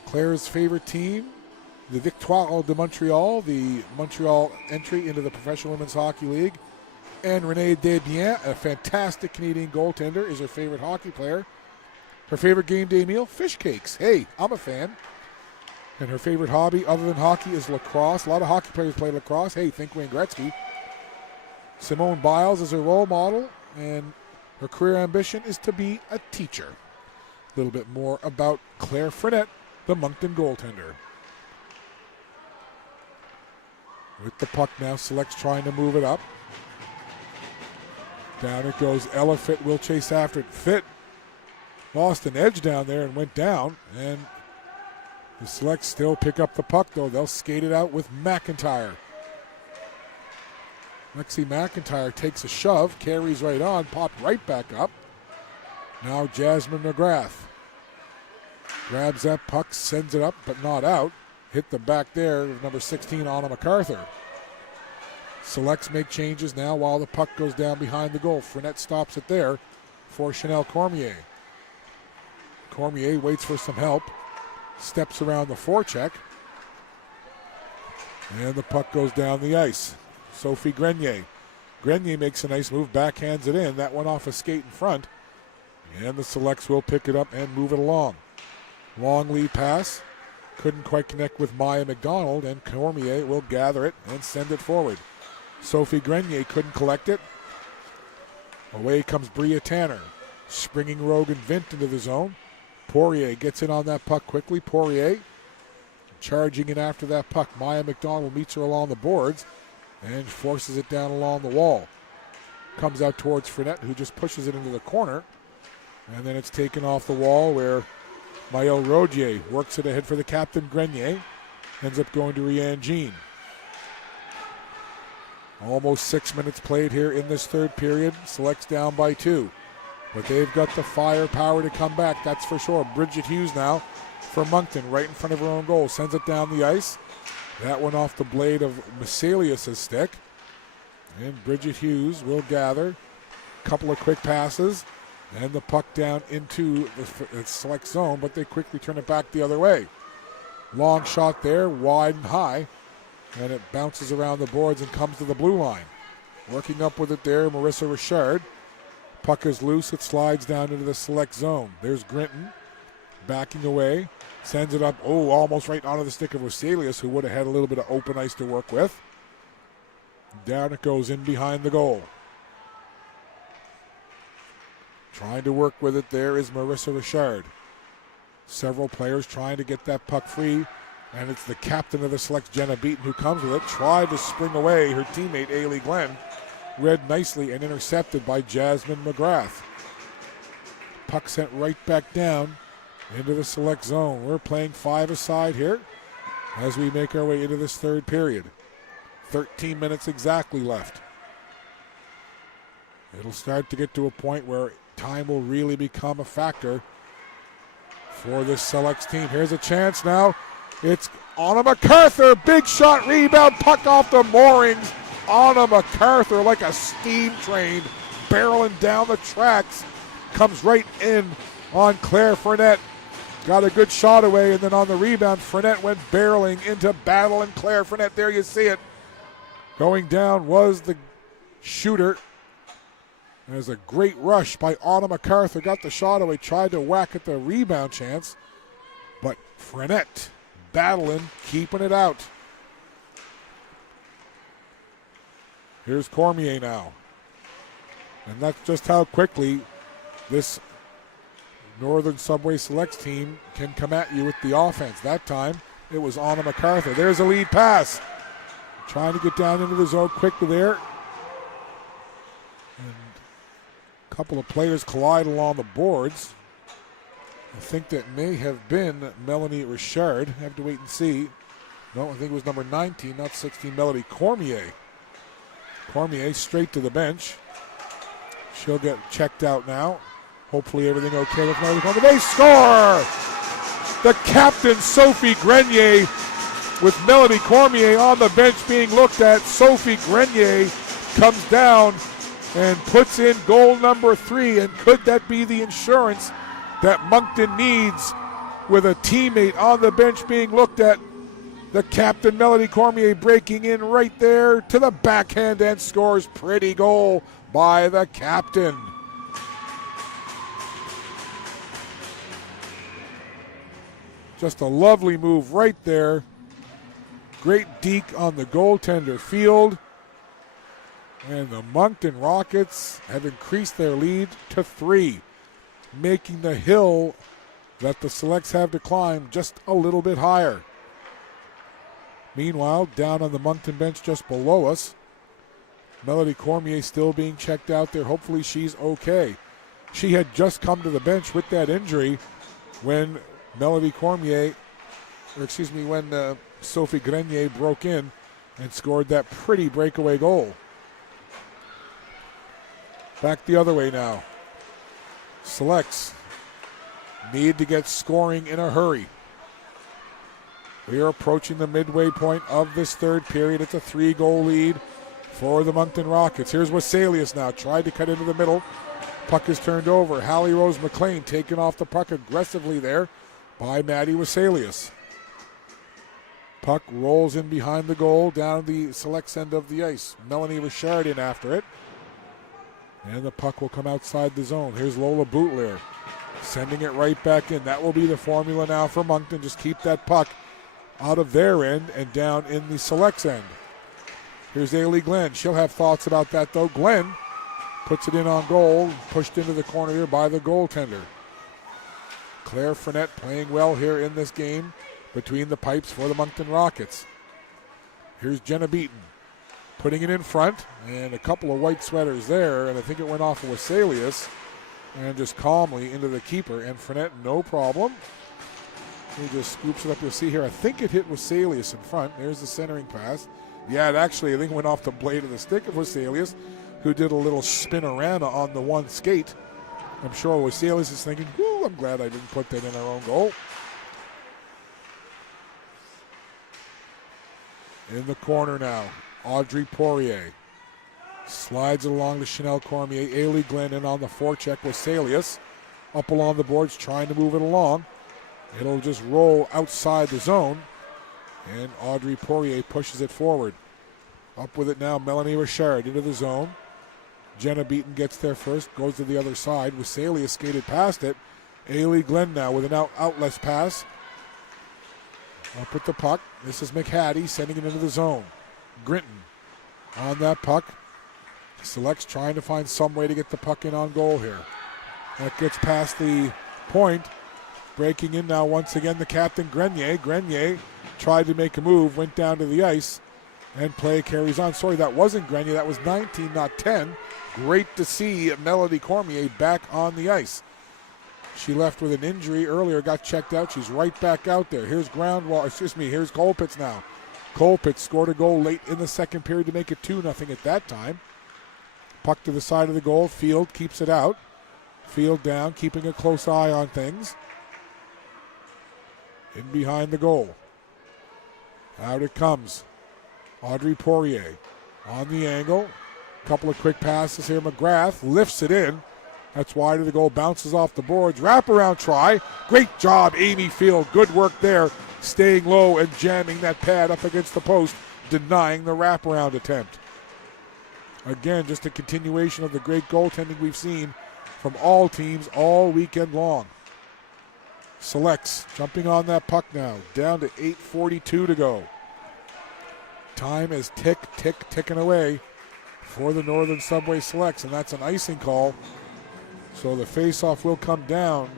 Claire's favorite team, the Victoire de Montreal, the Montreal entry into the Professional Women's Hockey League. And Renee Desbiens, a fantastic Canadian goaltender, is her favorite hockey player. Her favorite game day meal, fish cakes. Hey, I'm a fan. And her favorite hobby other than hockey is lacrosse. A lot of hockey players play lacrosse. Hey, think Wayne Gretzky. Simone Biles is her role model, and her career ambition is to be a teacher. A little bit more about Claire Frenette, the Moncton goaltender. With the puck now, Select's trying to move it up. Down it goes. Ella Fitt will chase after it. Fitt lost an edge down there and went down, and the Selects still pick up the puck, though. They'll skate it out with McIntyre. Lexi McIntyre takes a shove, carries right on, popped right back up. Now Jasmine McGrath grabs that puck, sends it up, but not out. Hit the back there of number 16, Anna MacArthur. Selects make changes now while the puck goes down behind the goal. Frenette stops it there for Chanel Cormier. Cormier waits for some help, steps around the forecheck, and the puck goes down the ice. Sophie Grenier. Grenier makes a nice move, backhands it in. That went off a skate in front, and the Selects will pick it up and move it along. Long lead pass. Couldn't quite connect with Maya McDonald, and Cormier will gather it and send it forward. Sophie Grenier couldn't collect it. Away comes Bria Tanner. Springing Rogan Vint into the zone. Poirier gets in on that puck quickly. Poirier charging in after that puck. Maya McDonald meets her along the boards and forces it down along the wall. Comes out towards Frenette, who just pushes it into the corner. And then it's taken off the wall where Maëlle Rodier works it ahead for the captain, Grenier. Ends up going to Rianne Jean. Almost 6 minutes played here in this third period. Selects down by 2. But they've got the firepower to come back, that's for sure. Bridget Hughes now for Moncton, right in front of her own goal. Sends it down the ice. That went off the blade of Maselius' stick. And Bridget Hughes will gather. A couple of quick passes. And the puck down into the Select zone, but they quickly turn it back the other way. Long shot there, wide and high. And it bounces around the boards and comes to the blue line. Working up with it there, Marissa Richard. Puck is loose, it slides down into the Select zone. There's Grinton backing away. Sends it up, almost right onto the stick of Vesalius, who would have had a little bit of open ice to work with. Down it goes in behind the goal. Trying to work with it there is Marissa Richard. Several players trying to get that puck free, and it's the captain of the Selects, Jenna Beaton, who comes with it. Tried to spring away her teammate, Ailey Glenn. Read nicely and intercepted by Jasmine McGrath. Puck sent right back down into the Select zone. We're playing 5-a-side here as we make our way into this third period. 13 minutes exactly left. It'll start to get to a point where time will really become a factor for this Selects team. Here's a chance now. It's Anna MacArthur. Big shot, rebound, puck off the moorings. Anna MacArthur, like a steam train, barreling down the tracks. Comes right in on Claire Frenette. Got a good shot away, and then on the rebound, Frenette went barreling into battle, and Claire Frenette, there you see it. Going down was the shooter. There's a great rush by Anna MacArthur. Got the shot away, tried to whack at the rebound chance. But Frenette battling, keeping it out. Here's Cormier now. And that's just how quickly this Northern Subway Selects team can come at you with the offense. That time, it was Anna MacArthur. There's a lead pass. Trying to get down into the zone quickly there. And a couple of players collide along the boards. I think that may have been Melanie Richard. Have to wait and see. No, I think it was number 19, not 16, Melody Cormier. Cormier straight to the bench. She'll get checked out now. Hopefully everything okay with Melody Cormier. They score! The captain, Sophie Grenier, with Melody Cormier on the bench being looked at. Sophie Grenier comes down and puts in goal number 3. And could that be the insurance that Moncton needs with a teammate on the bench being looked at? The captain, Melody Cormier, breaking in right there to the backhand and scores. Pretty goal by the captain. Just a lovely move right there. Great deke on the goaltender Field. And the Moncton Rockets have increased their lead to 3, making the hill that the Selects have to climb just a little bit higher. Meanwhile, down on the Moncton bench just below us, Melody Cormier still being checked out there. Hopefully she's okay. She had just come to the bench with that injury when Sophie Grenier broke in and scored that pretty breakaway goal. Back the other way now. Selects need to get scoring in a hurry. We are approaching the midway point of this third period. It's a 3-goal lead for the Moncton Rockets. Here's Weselius now. Tried to cut into the middle. Puck is turned over. Hallie Rose McLean taken off the puck aggressively there by Maddie Weselius. Puck rolls in behind the goal down the Selects end of the ice. Melanie Richard in after it. And the puck will come outside the zone. Here's Lola Boutler sending it right back in. That will be the formula now for Moncton. Just keep that puck out of their end and down in the Selects end. Here's Ailey Glenn. She'll have thoughts about that though. Glenn puts it in on goal, pushed into the corner here by the goaltender. Claire Fournette playing well here in this game between the pipes for the Moncton Rockets. Here's Jenna Beaton putting it in front, and a couple of white sweaters there, and I think it went off of Weselius and just calmly into the keeper, and Fournette no problem. He just scoops it up. You'll see here, I think it hit Weselius in front. There's the centering pass. Yeah, it actually, I think it went off the blade of the stick of Weselius, who did a little spinorama on the one skate. I'm sure Weselius is thinking, whoo, I'm glad I didn't put that in our own goal. In the corner now, Audrey Poirier slides it along to Chanel Cormier. Ailey Glenn in on the forecheck. Weselius up along the boards trying to move it along. It'll just roll outside the zone, and Audrey Poirier pushes it forward. Up with it now, Melanie Richard into the zone. Jenna Beaton gets there first, goes to the other side. Weselius skated past it. Ailey Glenn now with an outless pass. Up with the puck. This is McHattie sending it into the zone. Grinton on that puck. Selects trying to find some way to get the puck in on goal here. That gets past the point. Breaking in now once again the captain Grenier. Grenier tried to make a move, went down to the ice, and play carries on. Sorry, that wasn't Grenier. That was 19, not 10. Great to see Melody Cormier back on the ice. She left with an injury earlier, got checked out. She's right back out there. Here's here's Colpitts now. Colpitts scored a goal late in the second period to make it 2-0 at that time. Puck to the side of the goal. Field keeps it out. Field down, keeping a close eye on things. In behind the goal. Out it comes. Audrey Poirier on the angle. Couple of quick passes here. McGrath lifts it in. That's wide of the goal. Bounces off the boards. Wraparound try. Great job, Amy Field. Good work there. Staying low and jamming that pad up against the post. Denying the wraparound attempt. Again, just a continuation of the great goaltending we've seen from all teams all weekend long. Selects jumping on that puck now. Down to 8:42 to go. Time is ticking away for the Northern Subway Selects, and that's an icing call. So the face-off will come down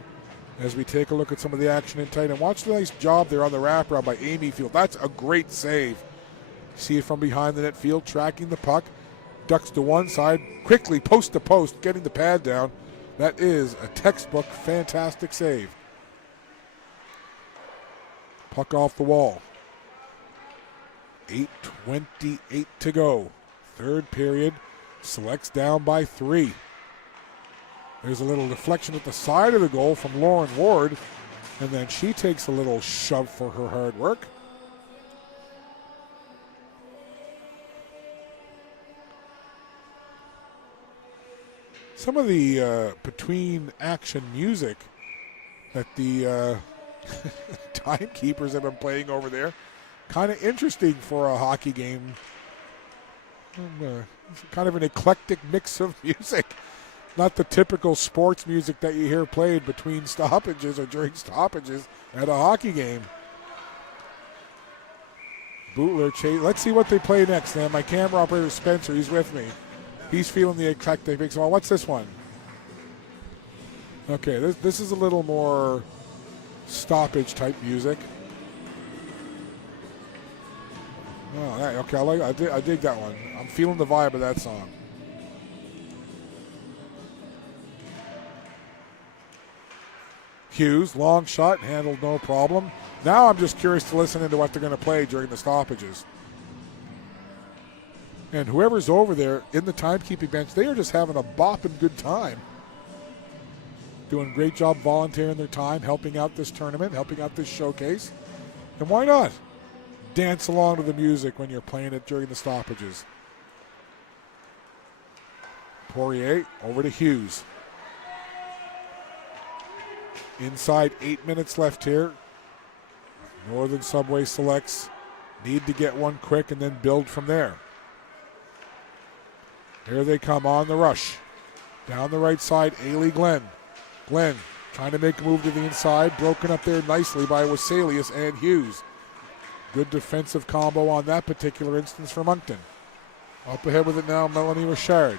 as we take a look at some of the action in tight. And watch the nice job there on the wraparound by Amy Field. That's a great save. See it from behind the net. Field tracking the puck. Ducks to one side. Quickly post to post, getting the pad down. That is a textbook fantastic save. Puck off the wall. 8:28 to go. Third period. Selects down by 3. There's a little deflection at the side of the goal from Lauren Ward, and then she takes a little shove for her hard work. some of the between action music that the timekeepers have been playing over there. Kind of interesting for a hockey game. Kind of an eclectic mix of music. Not the typical sports music that you hear played between stoppages or during stoppages at a hockey game. Bootler chase. Let's see what they play next. Now, my camera operator Spencer, he's with me. He's feeling the eclectic mix. Well, what's this one? Okay, this is a little more stoppage type music. Oh, okay, I dig that one. I'm feeling the vibe of that song. Hughes, long shot, handled no problem. Now I'm just curious to listen into what they're going to play during the stoppages. And whoever's over there in the timekeeping bench, they are just having a bopping good time. Doing a great job volunteering their time, helping out this tournament, helping out this showcase. And why not dance along to the music when you're playing it during the stoppages? Poirier over to Hughes. Inside 8 minutes left here. Northern Subway Selects need to get one quick and then build from there. Here they come on the rush. Down the right side, Ailey Glenn. Glenn trying to make a move to the inside. Broken up there nicely by Wasalius and Hughes. Good defensive combo on that particular instance for Moncton. Up ahead with it now, Melanie Richard.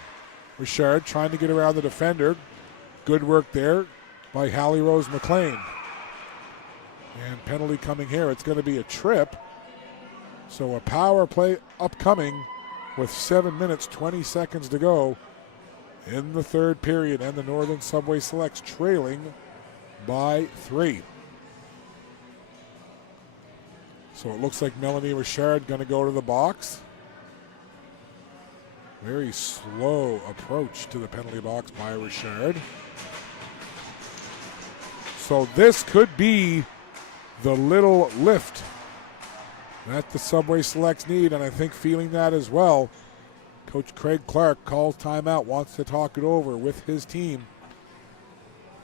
Richard trying to get around the defender. Good work there by Hallie Rose McLean. And penalty coming here. It's going to be a trip. So a power play upcoming with 7 minutes, 20 seconds to go in the third period. And the Northern Subway Selects trailing by 3. So it looks like Melanie Richard going to go to the box. Very slow approach to the penalty box by Richard. So this could be the little lift that the Subway Selects need, and I think feeling that as well. Coach Craig Clark calls timeout, wants to talk it over with his team.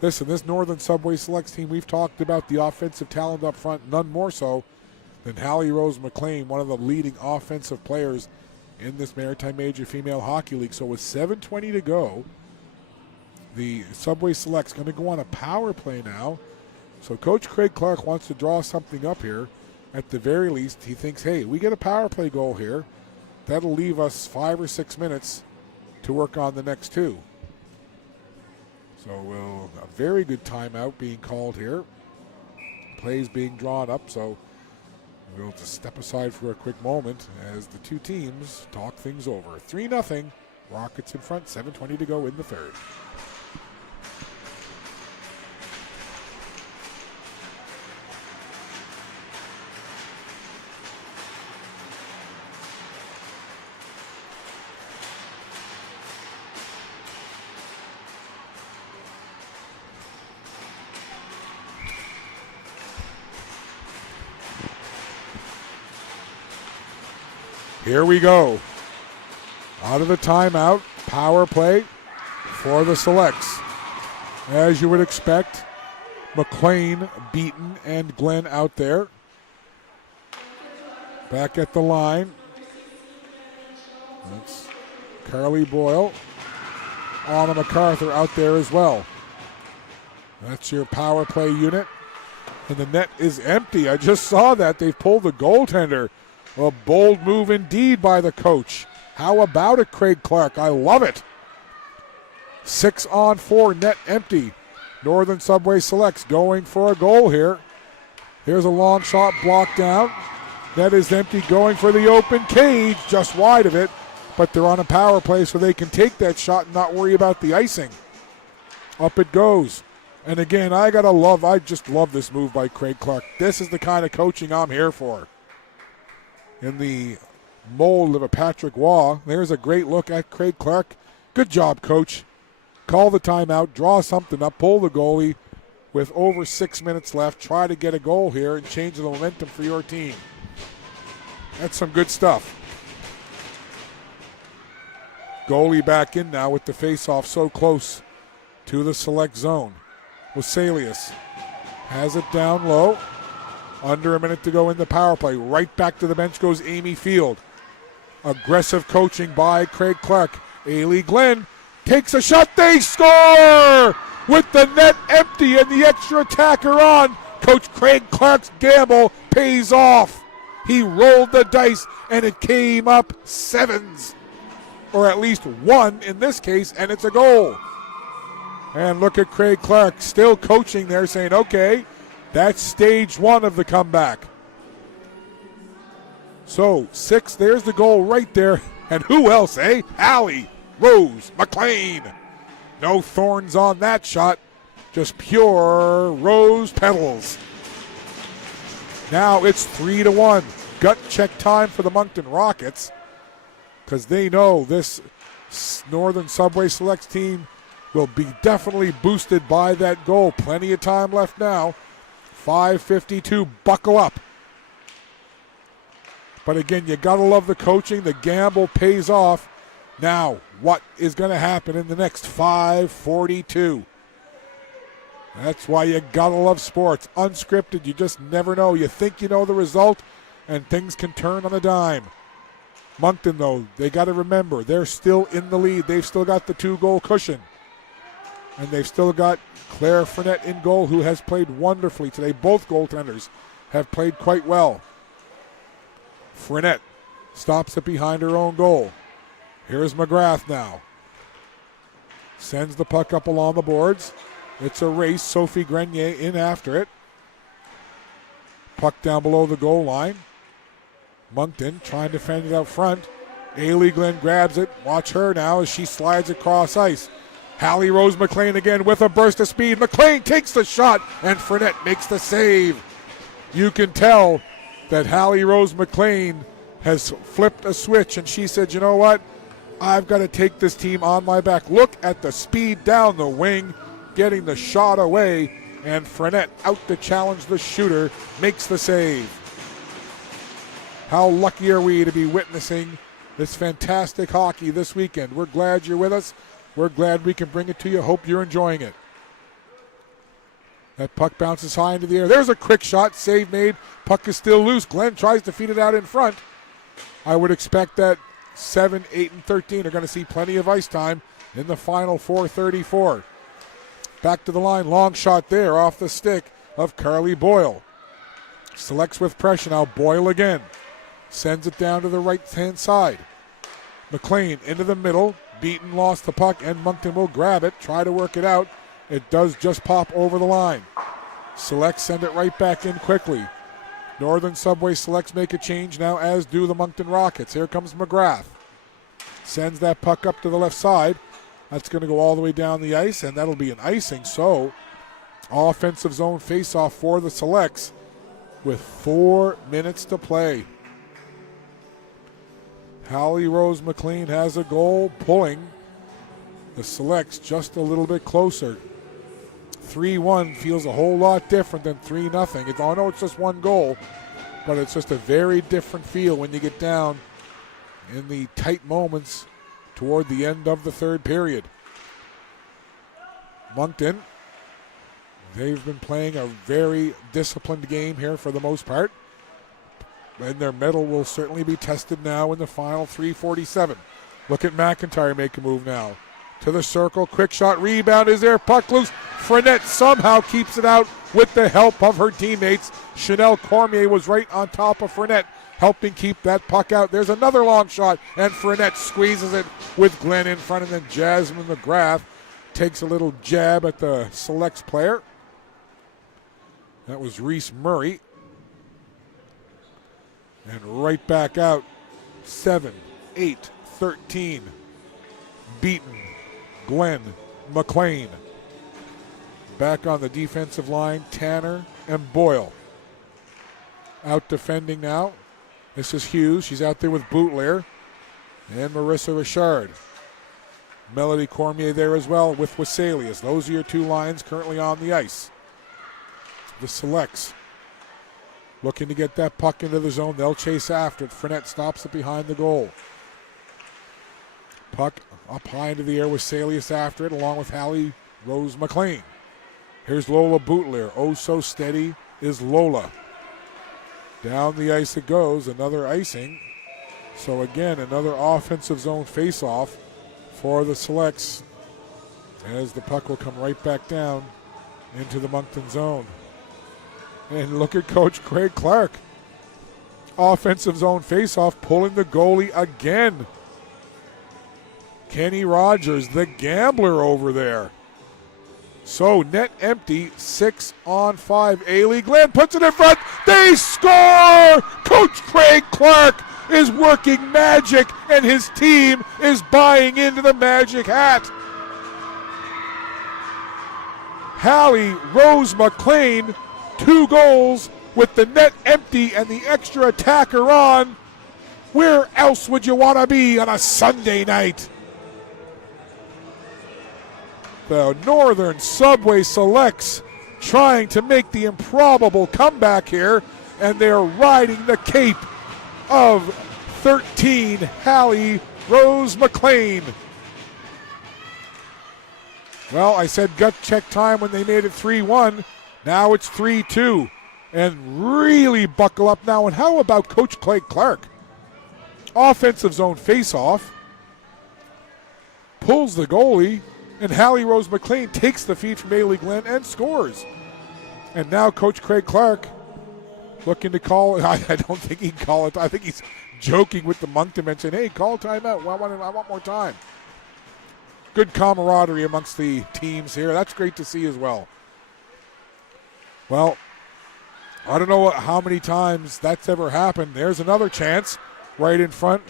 Listen, this Northern Subway Selects team, we've talked about the offensive talent up front, none more so than Hallie Rose McLean, one of the leading offensive players in this Maritime Major Female Hockey League. So with 7:20 to go, the Subway Selects going to go on a power play now. So Coach Craig Clark wants to draw something up here. At the very least, he thinks, hey, we get a power play goal here. That'll leave us 5 or 6 minutes to work on the next two. So a very good timeout being called here. Plays being drawn up, so we'll just step aside for a quick moment as the two teams talk things over. 3-0, Rockets in front, 7:20 to go in the third. Here we go. Out of the timeout, power play for the Selects. As you would expect, McLean beaten and Glenn out there. Back at the line. That's Carly Boyle. Anna MacArthur out there as well. That's your power play unit. And the net is empty. I just saw that. They've pulled the goaltender. A bold move indeed by the coach. How about it, Craig Clark? I love it. 6-on-4, net empty. Northern Subway Selects going for a goal here. Here's a long shot blocked down. Net is empty, going for the open cage, just wide of it. But they're on a power play so they can take that shot and not worry about the icing. Up it goes. And again, I just love this move by Craig Clark. This is the kind of coaching I'm here for. In the mold of a Patrick Waugh, there's a great look at Craig Clark. Good job, coach. Call the timeout, draw something up, pull the goalie with over 6 minutes left. Try to get a goal here and change the momentum for your team. That's some good stuff. Goalie back in now with the face-off so close to the select zone. Waselius has it down low. Under a minute to go in the power play. Right back to the bench goes Amy Field. Aggressive coaching by Craig Clark. Ailey Glenn takes a shot. They score! With the net empty and the extra attacker on. Coach Craig Clark's gamble pays off. He rolled the dice and it came up sevens. Or at least one in this case, and it's a goal. And look at Craig Clark still coaching there, saying, okay, that's stage one of the comeback. So, 6, there's the goal right there. And who else, eh? Allie Rose McLean. No thorns on that shot. Just pure rose petals. Now it's 3-1. Gut check time for the Moncton Rockets, because they know this Northern Subway Selects team will be definitely boosted by that goal. Plenty of time left now. 5:52, buckle up. But again, you gotta love the coaching. The gamble pays off. Now, what is going to happen in the next 5:42? That's why you gotta love sports. Unscripted, you just never know. You think you know the result, and things can turn on a dime. Moncton, though, they got to remember, they're still in the lead. They've still got the 2-goal cushion. And they've still got Claire Fournette in goal, who has played wonderfully today. Both goaltenders have played quite well. Fournette stops it behind her own goal. Here's McGrath now. Sends the puck up along the boards. It's a race. Sophie Grenier in after it. Puck down below the goal line. Moncton trying to defend it out front. Ailey Glenn grabs it. Watch her now as she slides across ice. Hallie Rose McLean again with a burst of speed. McLean takes the shot, and Fournette makes the save. You can tell that Hallie Rose McLean has flipped a switch, and she said, you know what? I've got to take this team on my back. Look at the speed down the wing, getting the shot away, and Fournette out to challenge the shooter, makes the save. How lucky are we to be witnessing this fantastic hockey this weekend? We're glad you're with us. We're glad we can bring it to you. Hope you're enjoying it. That puck bounces high into the air. There's a quick shot. Save made. Puck is still loose. Glenn tries to feed it out in front. I would expect that 7, 8, and 13 are going to see plenty of ice time in the final 4:34. Back to the line. Long shot there off the stick of Carly Boyle. Selects with pressure now. Boyle again. Sends it down to the right-hand side. McLean into the middle. Beaton lost the puck, and Moncton will grab it, try to work it out. It does just pop over the line. Selects send it right back in quickly. Northern Subway Selects make a change now, as do the Moncton Rockets. Here comes McGrath. Sends that puck up to the left side. That's going to go all the way down the ice, and that'll be an icing. So, offensive zone face-off for the Selects with 4 minutes to play. Hallie Rose McLean has a goal, pulling the Selects just a little bit closer. 3-1 feels a whole lot different than 3-0. I know it's just one goal, but it's just a very different feel when you get down in the tight moments toward the end of the third period. Moncton, they've been playing a very disciplined game here for the most part, and their mettle will certainly be tested now in the final 3:47. Look at McIntyre make a move now. To the circle, quick shot, rebound is there, puck loose. Fournette somehow keeps it out with the help of her teammates. Chanel Cormier was right on top of Fournette, helping keep that puck out. There's another long shot, and Fournette squeezes it with Glenn in front, and then Jasmine McGrath takes a little jab at the Selects player. That was Reese Murray. And right back out, 7, 8, 13. Beaton, Glenn, McLean. Back on the defensive line, Tanner and Boyle. Out defending now. This is Hughes. She's out there with Boutler and Marissa Richard. Melody Cormier there as well with Waselius. Those are your two lines currently on the ice. The Selects looking to get that puck into the zone. They'll chase after it. Fournette stops it behind the goal. Puck up high into the air with Salius after it, along with Hallie Rose McLean. Here's Lola Boutlier. Oh, so steady is Lola. Down the ice it goes. Another icing. So again, another offensive zone face-off for the Selects, as the puck will come right back down into the Moncton zone. And look at Coach Craig Clark. Offensive zone face-off, pulling the goalie again. Kenny Rogers, the gambler over there. So net empty, 6-on-5. Ailey Glenn puts it in front. They score! Coach Craig Clark is working magic, and his team is buying into the magic hat. Hallie Rose McLean, 2 goals with the net empty and the extra attacker on. Where else would you want to be on a Sunday night? The Northern Subway Selects trying to make the improbable comeback here, and they're riding the cape of 13 Hallie Rose McLean. Well, I said gut check time when they made it 3-1. Now it's 3-2. And really buckle up now. And how about Coach Craig Clark? Offensive zone face-off. Pulls the goalie. And Hallie Rose McLean takes the feed from Ailey Glenn and scores. And now Coach Craig Clark looking to call it. I don't think he'd call it. I think he's joking with the Moncton and saying, hey, call timeout. I want more time. Good camaraderie amongst the teams here. That's great to see as well. Well, I don't know how many times that's ever happened. There's another chance right in front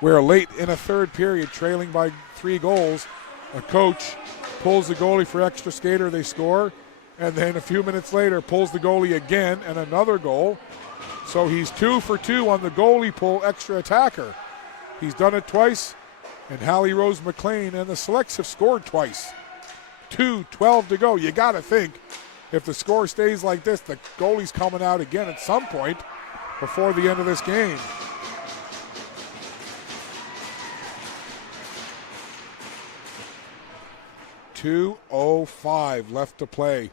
where late in a third period, trailing by 3 goals, a coach pulls the goalie for extra skater, they score, and then a few minutes later pulls the goalie again and another goal. So he's 2 for 2 on the goalie pull extra attacker. He's done it twice, and Hallie Rose McLean and the Selects have scored twice. 2:12 to go. You got to think if the score stays like this, the goalie's coming out again at some point before the end of this game. .205 left to play.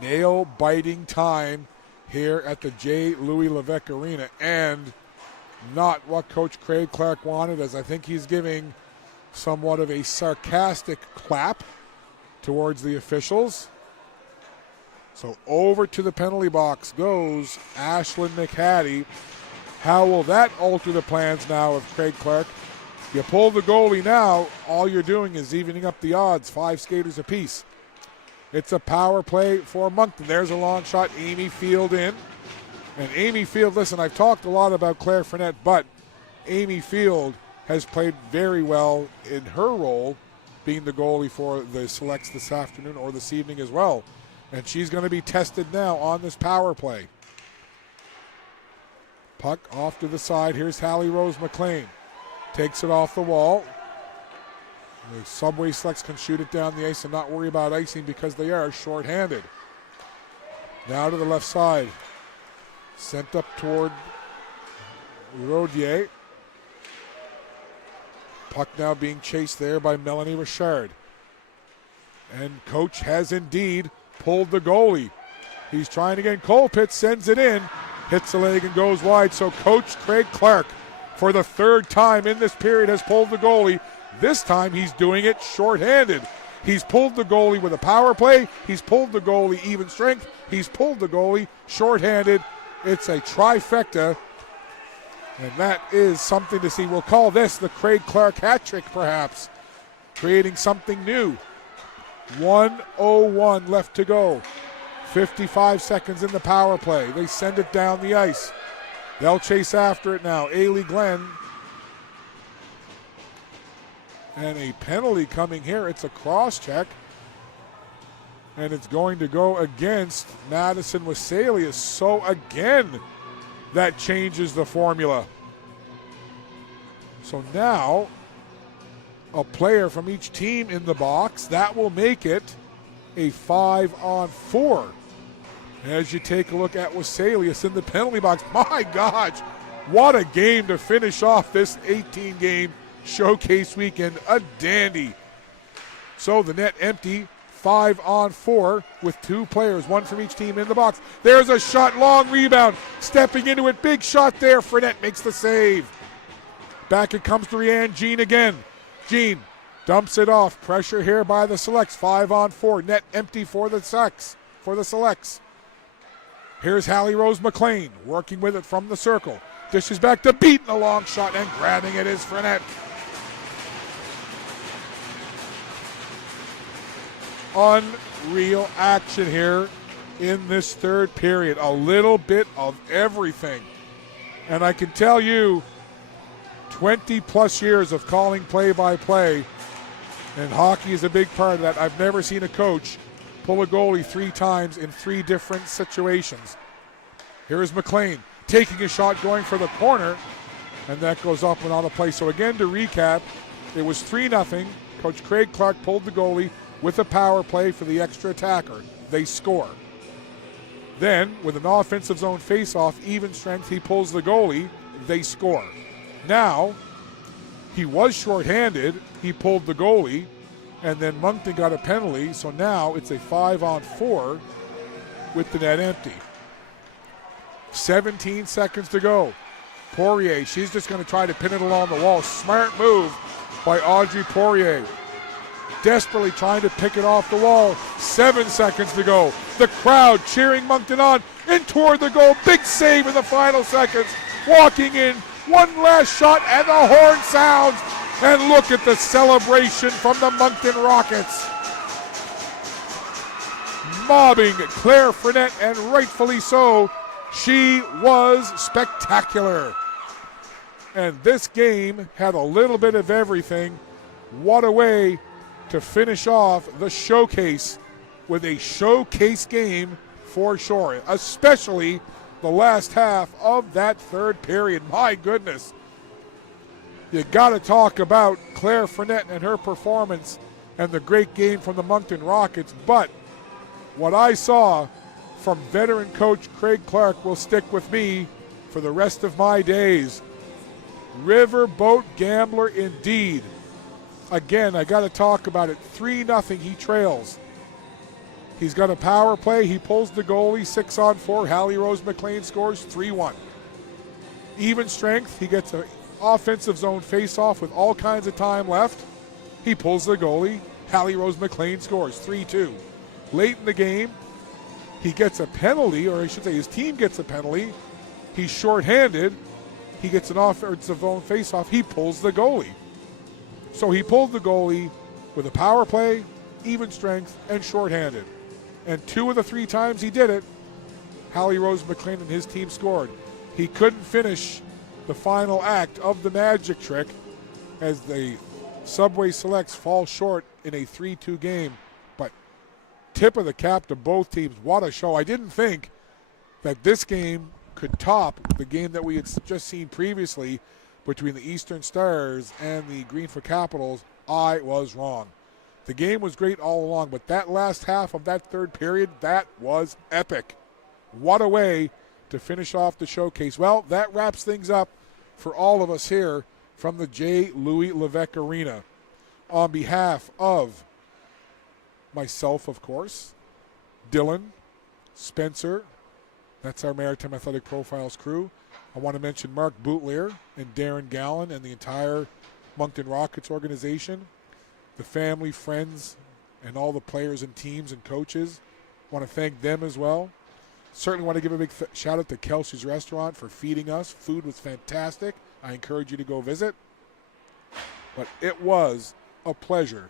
Nail-biting time here at the J. Louis Levesque Arena, and not what Coach Craig Clark wanted, as I think he's giving somewhat of a sarcastic clap towards the officials. So over to the penalty box goes Ashlyn McHattie. How will that alter the plans now of Craig Clark? You pull the goalie now, all you're doing is evening up the odds, 5 skaters apiece. It's a power play for Moncton. There's a long shot, Amy Field in. And Amy Field, listen, I've talked a lot about Claire Fournette, but Amy Field has played very well in her role, being the goalie for the Selects this afternoon or this evening as well. And she's going to be tested now on this power play. Puck off to the side. Here's Hallie Rose McLean. Takes it off the wall. The Subway Selects can shoot it down the ice and not worry about icing because they are short-handed. Now to the left side. Sent up toward Rodier. Puck now being chased there by Melanie Richard. And Coach has indeed pulled the goalie. He's trying again. Colpitt sends it in. Hits the leg and goes wide. So Coach Craig Clark, for the 3rd time in this period, has pulled the goalie. This time he's doing it shorthanded. He's pulled the goalie with a power play. He's pulled the goalie even strength. He's pulled the goalie shorthanded. It's a trifecta, and that is something to see. We'll call this the Craig Clark hat trick, perhaps, creating something new. 1:01 left to go. 55 seconds in the power play. They send it down the ice. They'll chase after it now. Ailey Glenn. And a penalty coming here. It's a cross check. And it's going to go against Madison Wesalius. So again, that changes the formula. So now, a player from each team in the box. That will make it a 5-on-4. As you take a look at Wesalius in the penalty box. My gosh, what a game to finish off this 18-game showcase weekend a dandy. So the net empty, 5-on-4 with 2 players, 1 from each team in the box. There's a shot, long rebound, stepping into it, big shot there. Fournette makes the save. Back it comes to Rianne Jean again. Jean dumps it off. Pressure here by the Selects. 5-on-4. Net empty for the Selects. Here's Hallie Rose McLean working with it from the circle. Dishes back to Beaton, a long shot, and grabbing it is Fournette. Unreal action here in this third period. A little bit of everything. And I can tell you, 20 plus years of calling play-by-play, and hockey is a big part of that. I've never seen a coach pull a goalie 3 times in 3 different situations. Here is McLean taking a shot, going for the corner, and that goes up and out of play. So again, to recap, it was 3-0. Coach Craig Clark pulled the goalie with a power play for the extra attacker. They score. Then, with an offensive zone face-off, even strength, he pulls the goalie. They score. Now, he was shorthanded. He pulled the goalie, and then Moncton got a penalty. So now it's a 5-on-4 with the net empty. 17 seconds to go. Poirier, she's just going to try to pin it along the wall. Smart move by Audrey Poirier. Desperately trying to pick it off the wall. 7 seconds to go. The crowd cheering Moncton on and toward the goal. Big save in the final seconds. Walking in. One last shot and the horn sounds. And look at the celebration from the Moncton Rockets. Mobbing Claire Fournette, and rightfully so. She was spectacular. And this game had a little bit of everything. What a way to finish off the showcase with a showcase game for sure, especially the last half of that third period. My goodness. You got to talk about Claire Fournette and her performance and the great game from the Moncton Rockets, but what I saw from veteran coach Craig Clark will stick with me for the rest of my days. Riverboat gambler indeed. Again, I got to talk about it. 3-0, he trails. He's got a power play. He pulls the goalie, 6-on-4. Hallie Rose McLean scores 3-1. Even strength. He gets an offensive zone face-off with all kinds of time left. He pulls the goalie. Hallie Rose McLean scores 3-2. Late in the game, he gets a penalty, or I should say his team gets a penalty. He's shorthanded. He gets an offensive zone face-off. He pulls the goalie. So he pulled the goalie with a power play, even strength, and shorthanded. And 2 of the 3 times he did it, Hallie Rose McLean and his team scored. He couldn't finish the final act of the magic trick as the Subway Selects fall short in a 3-2 game. But tip of the cap to both teams. What a show. I didn't think that this game could top the game that we had just seen previously between the Eastern Stars and the Greenfoot Capitals. I was wrong. The game was great all along, but that last half of that third period, that was epic. What a way to finish off the showcase. Well, that wraps things up for all of us here from the J. Louis Levesque Arena. On behalf of myself, of course, Dylan, Spencer, that's our Maritime Athletic Profiles crew. I want to mention Mark Boutlier and Darren Gallen and the entire Moncton Rockets organization, the family, friends, and all the players and teams and coaches. I want to thank them as well. Certainly want to give a big shout out to Kelsey's Restaurant for feeding us. Food was fantastic. I encourage you to go visit. But it was a pleasure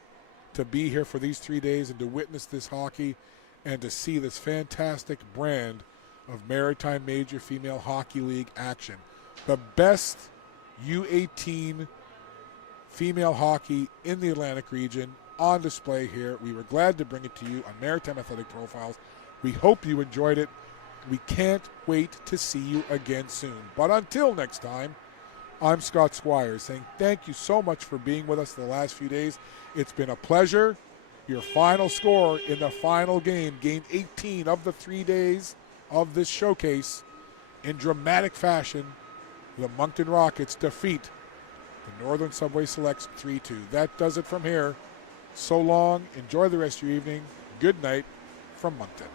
to be here for these 3 days and to witness this hockey and to see this fantastic brand of Maritime Major Female Hockey League action. The best U18 female hockey in the Atlantic region on display here. We were glad to bring it to you on Maritime Athletic Profiles. We hope you enjoyed it. We can't wait to see you again soon. But until next time, I'm Scott Squires saying thank you so much for being with us the last few days. It's been a pleasure. Your final score in the final game, game 18 of the 3 days of this showcase, in dramatic fashion, the Moncton Rockets defeat The Northern Subway selects 3-2. That does it from here. So long. Enjoy the rest of your evening. Good night from Moncton.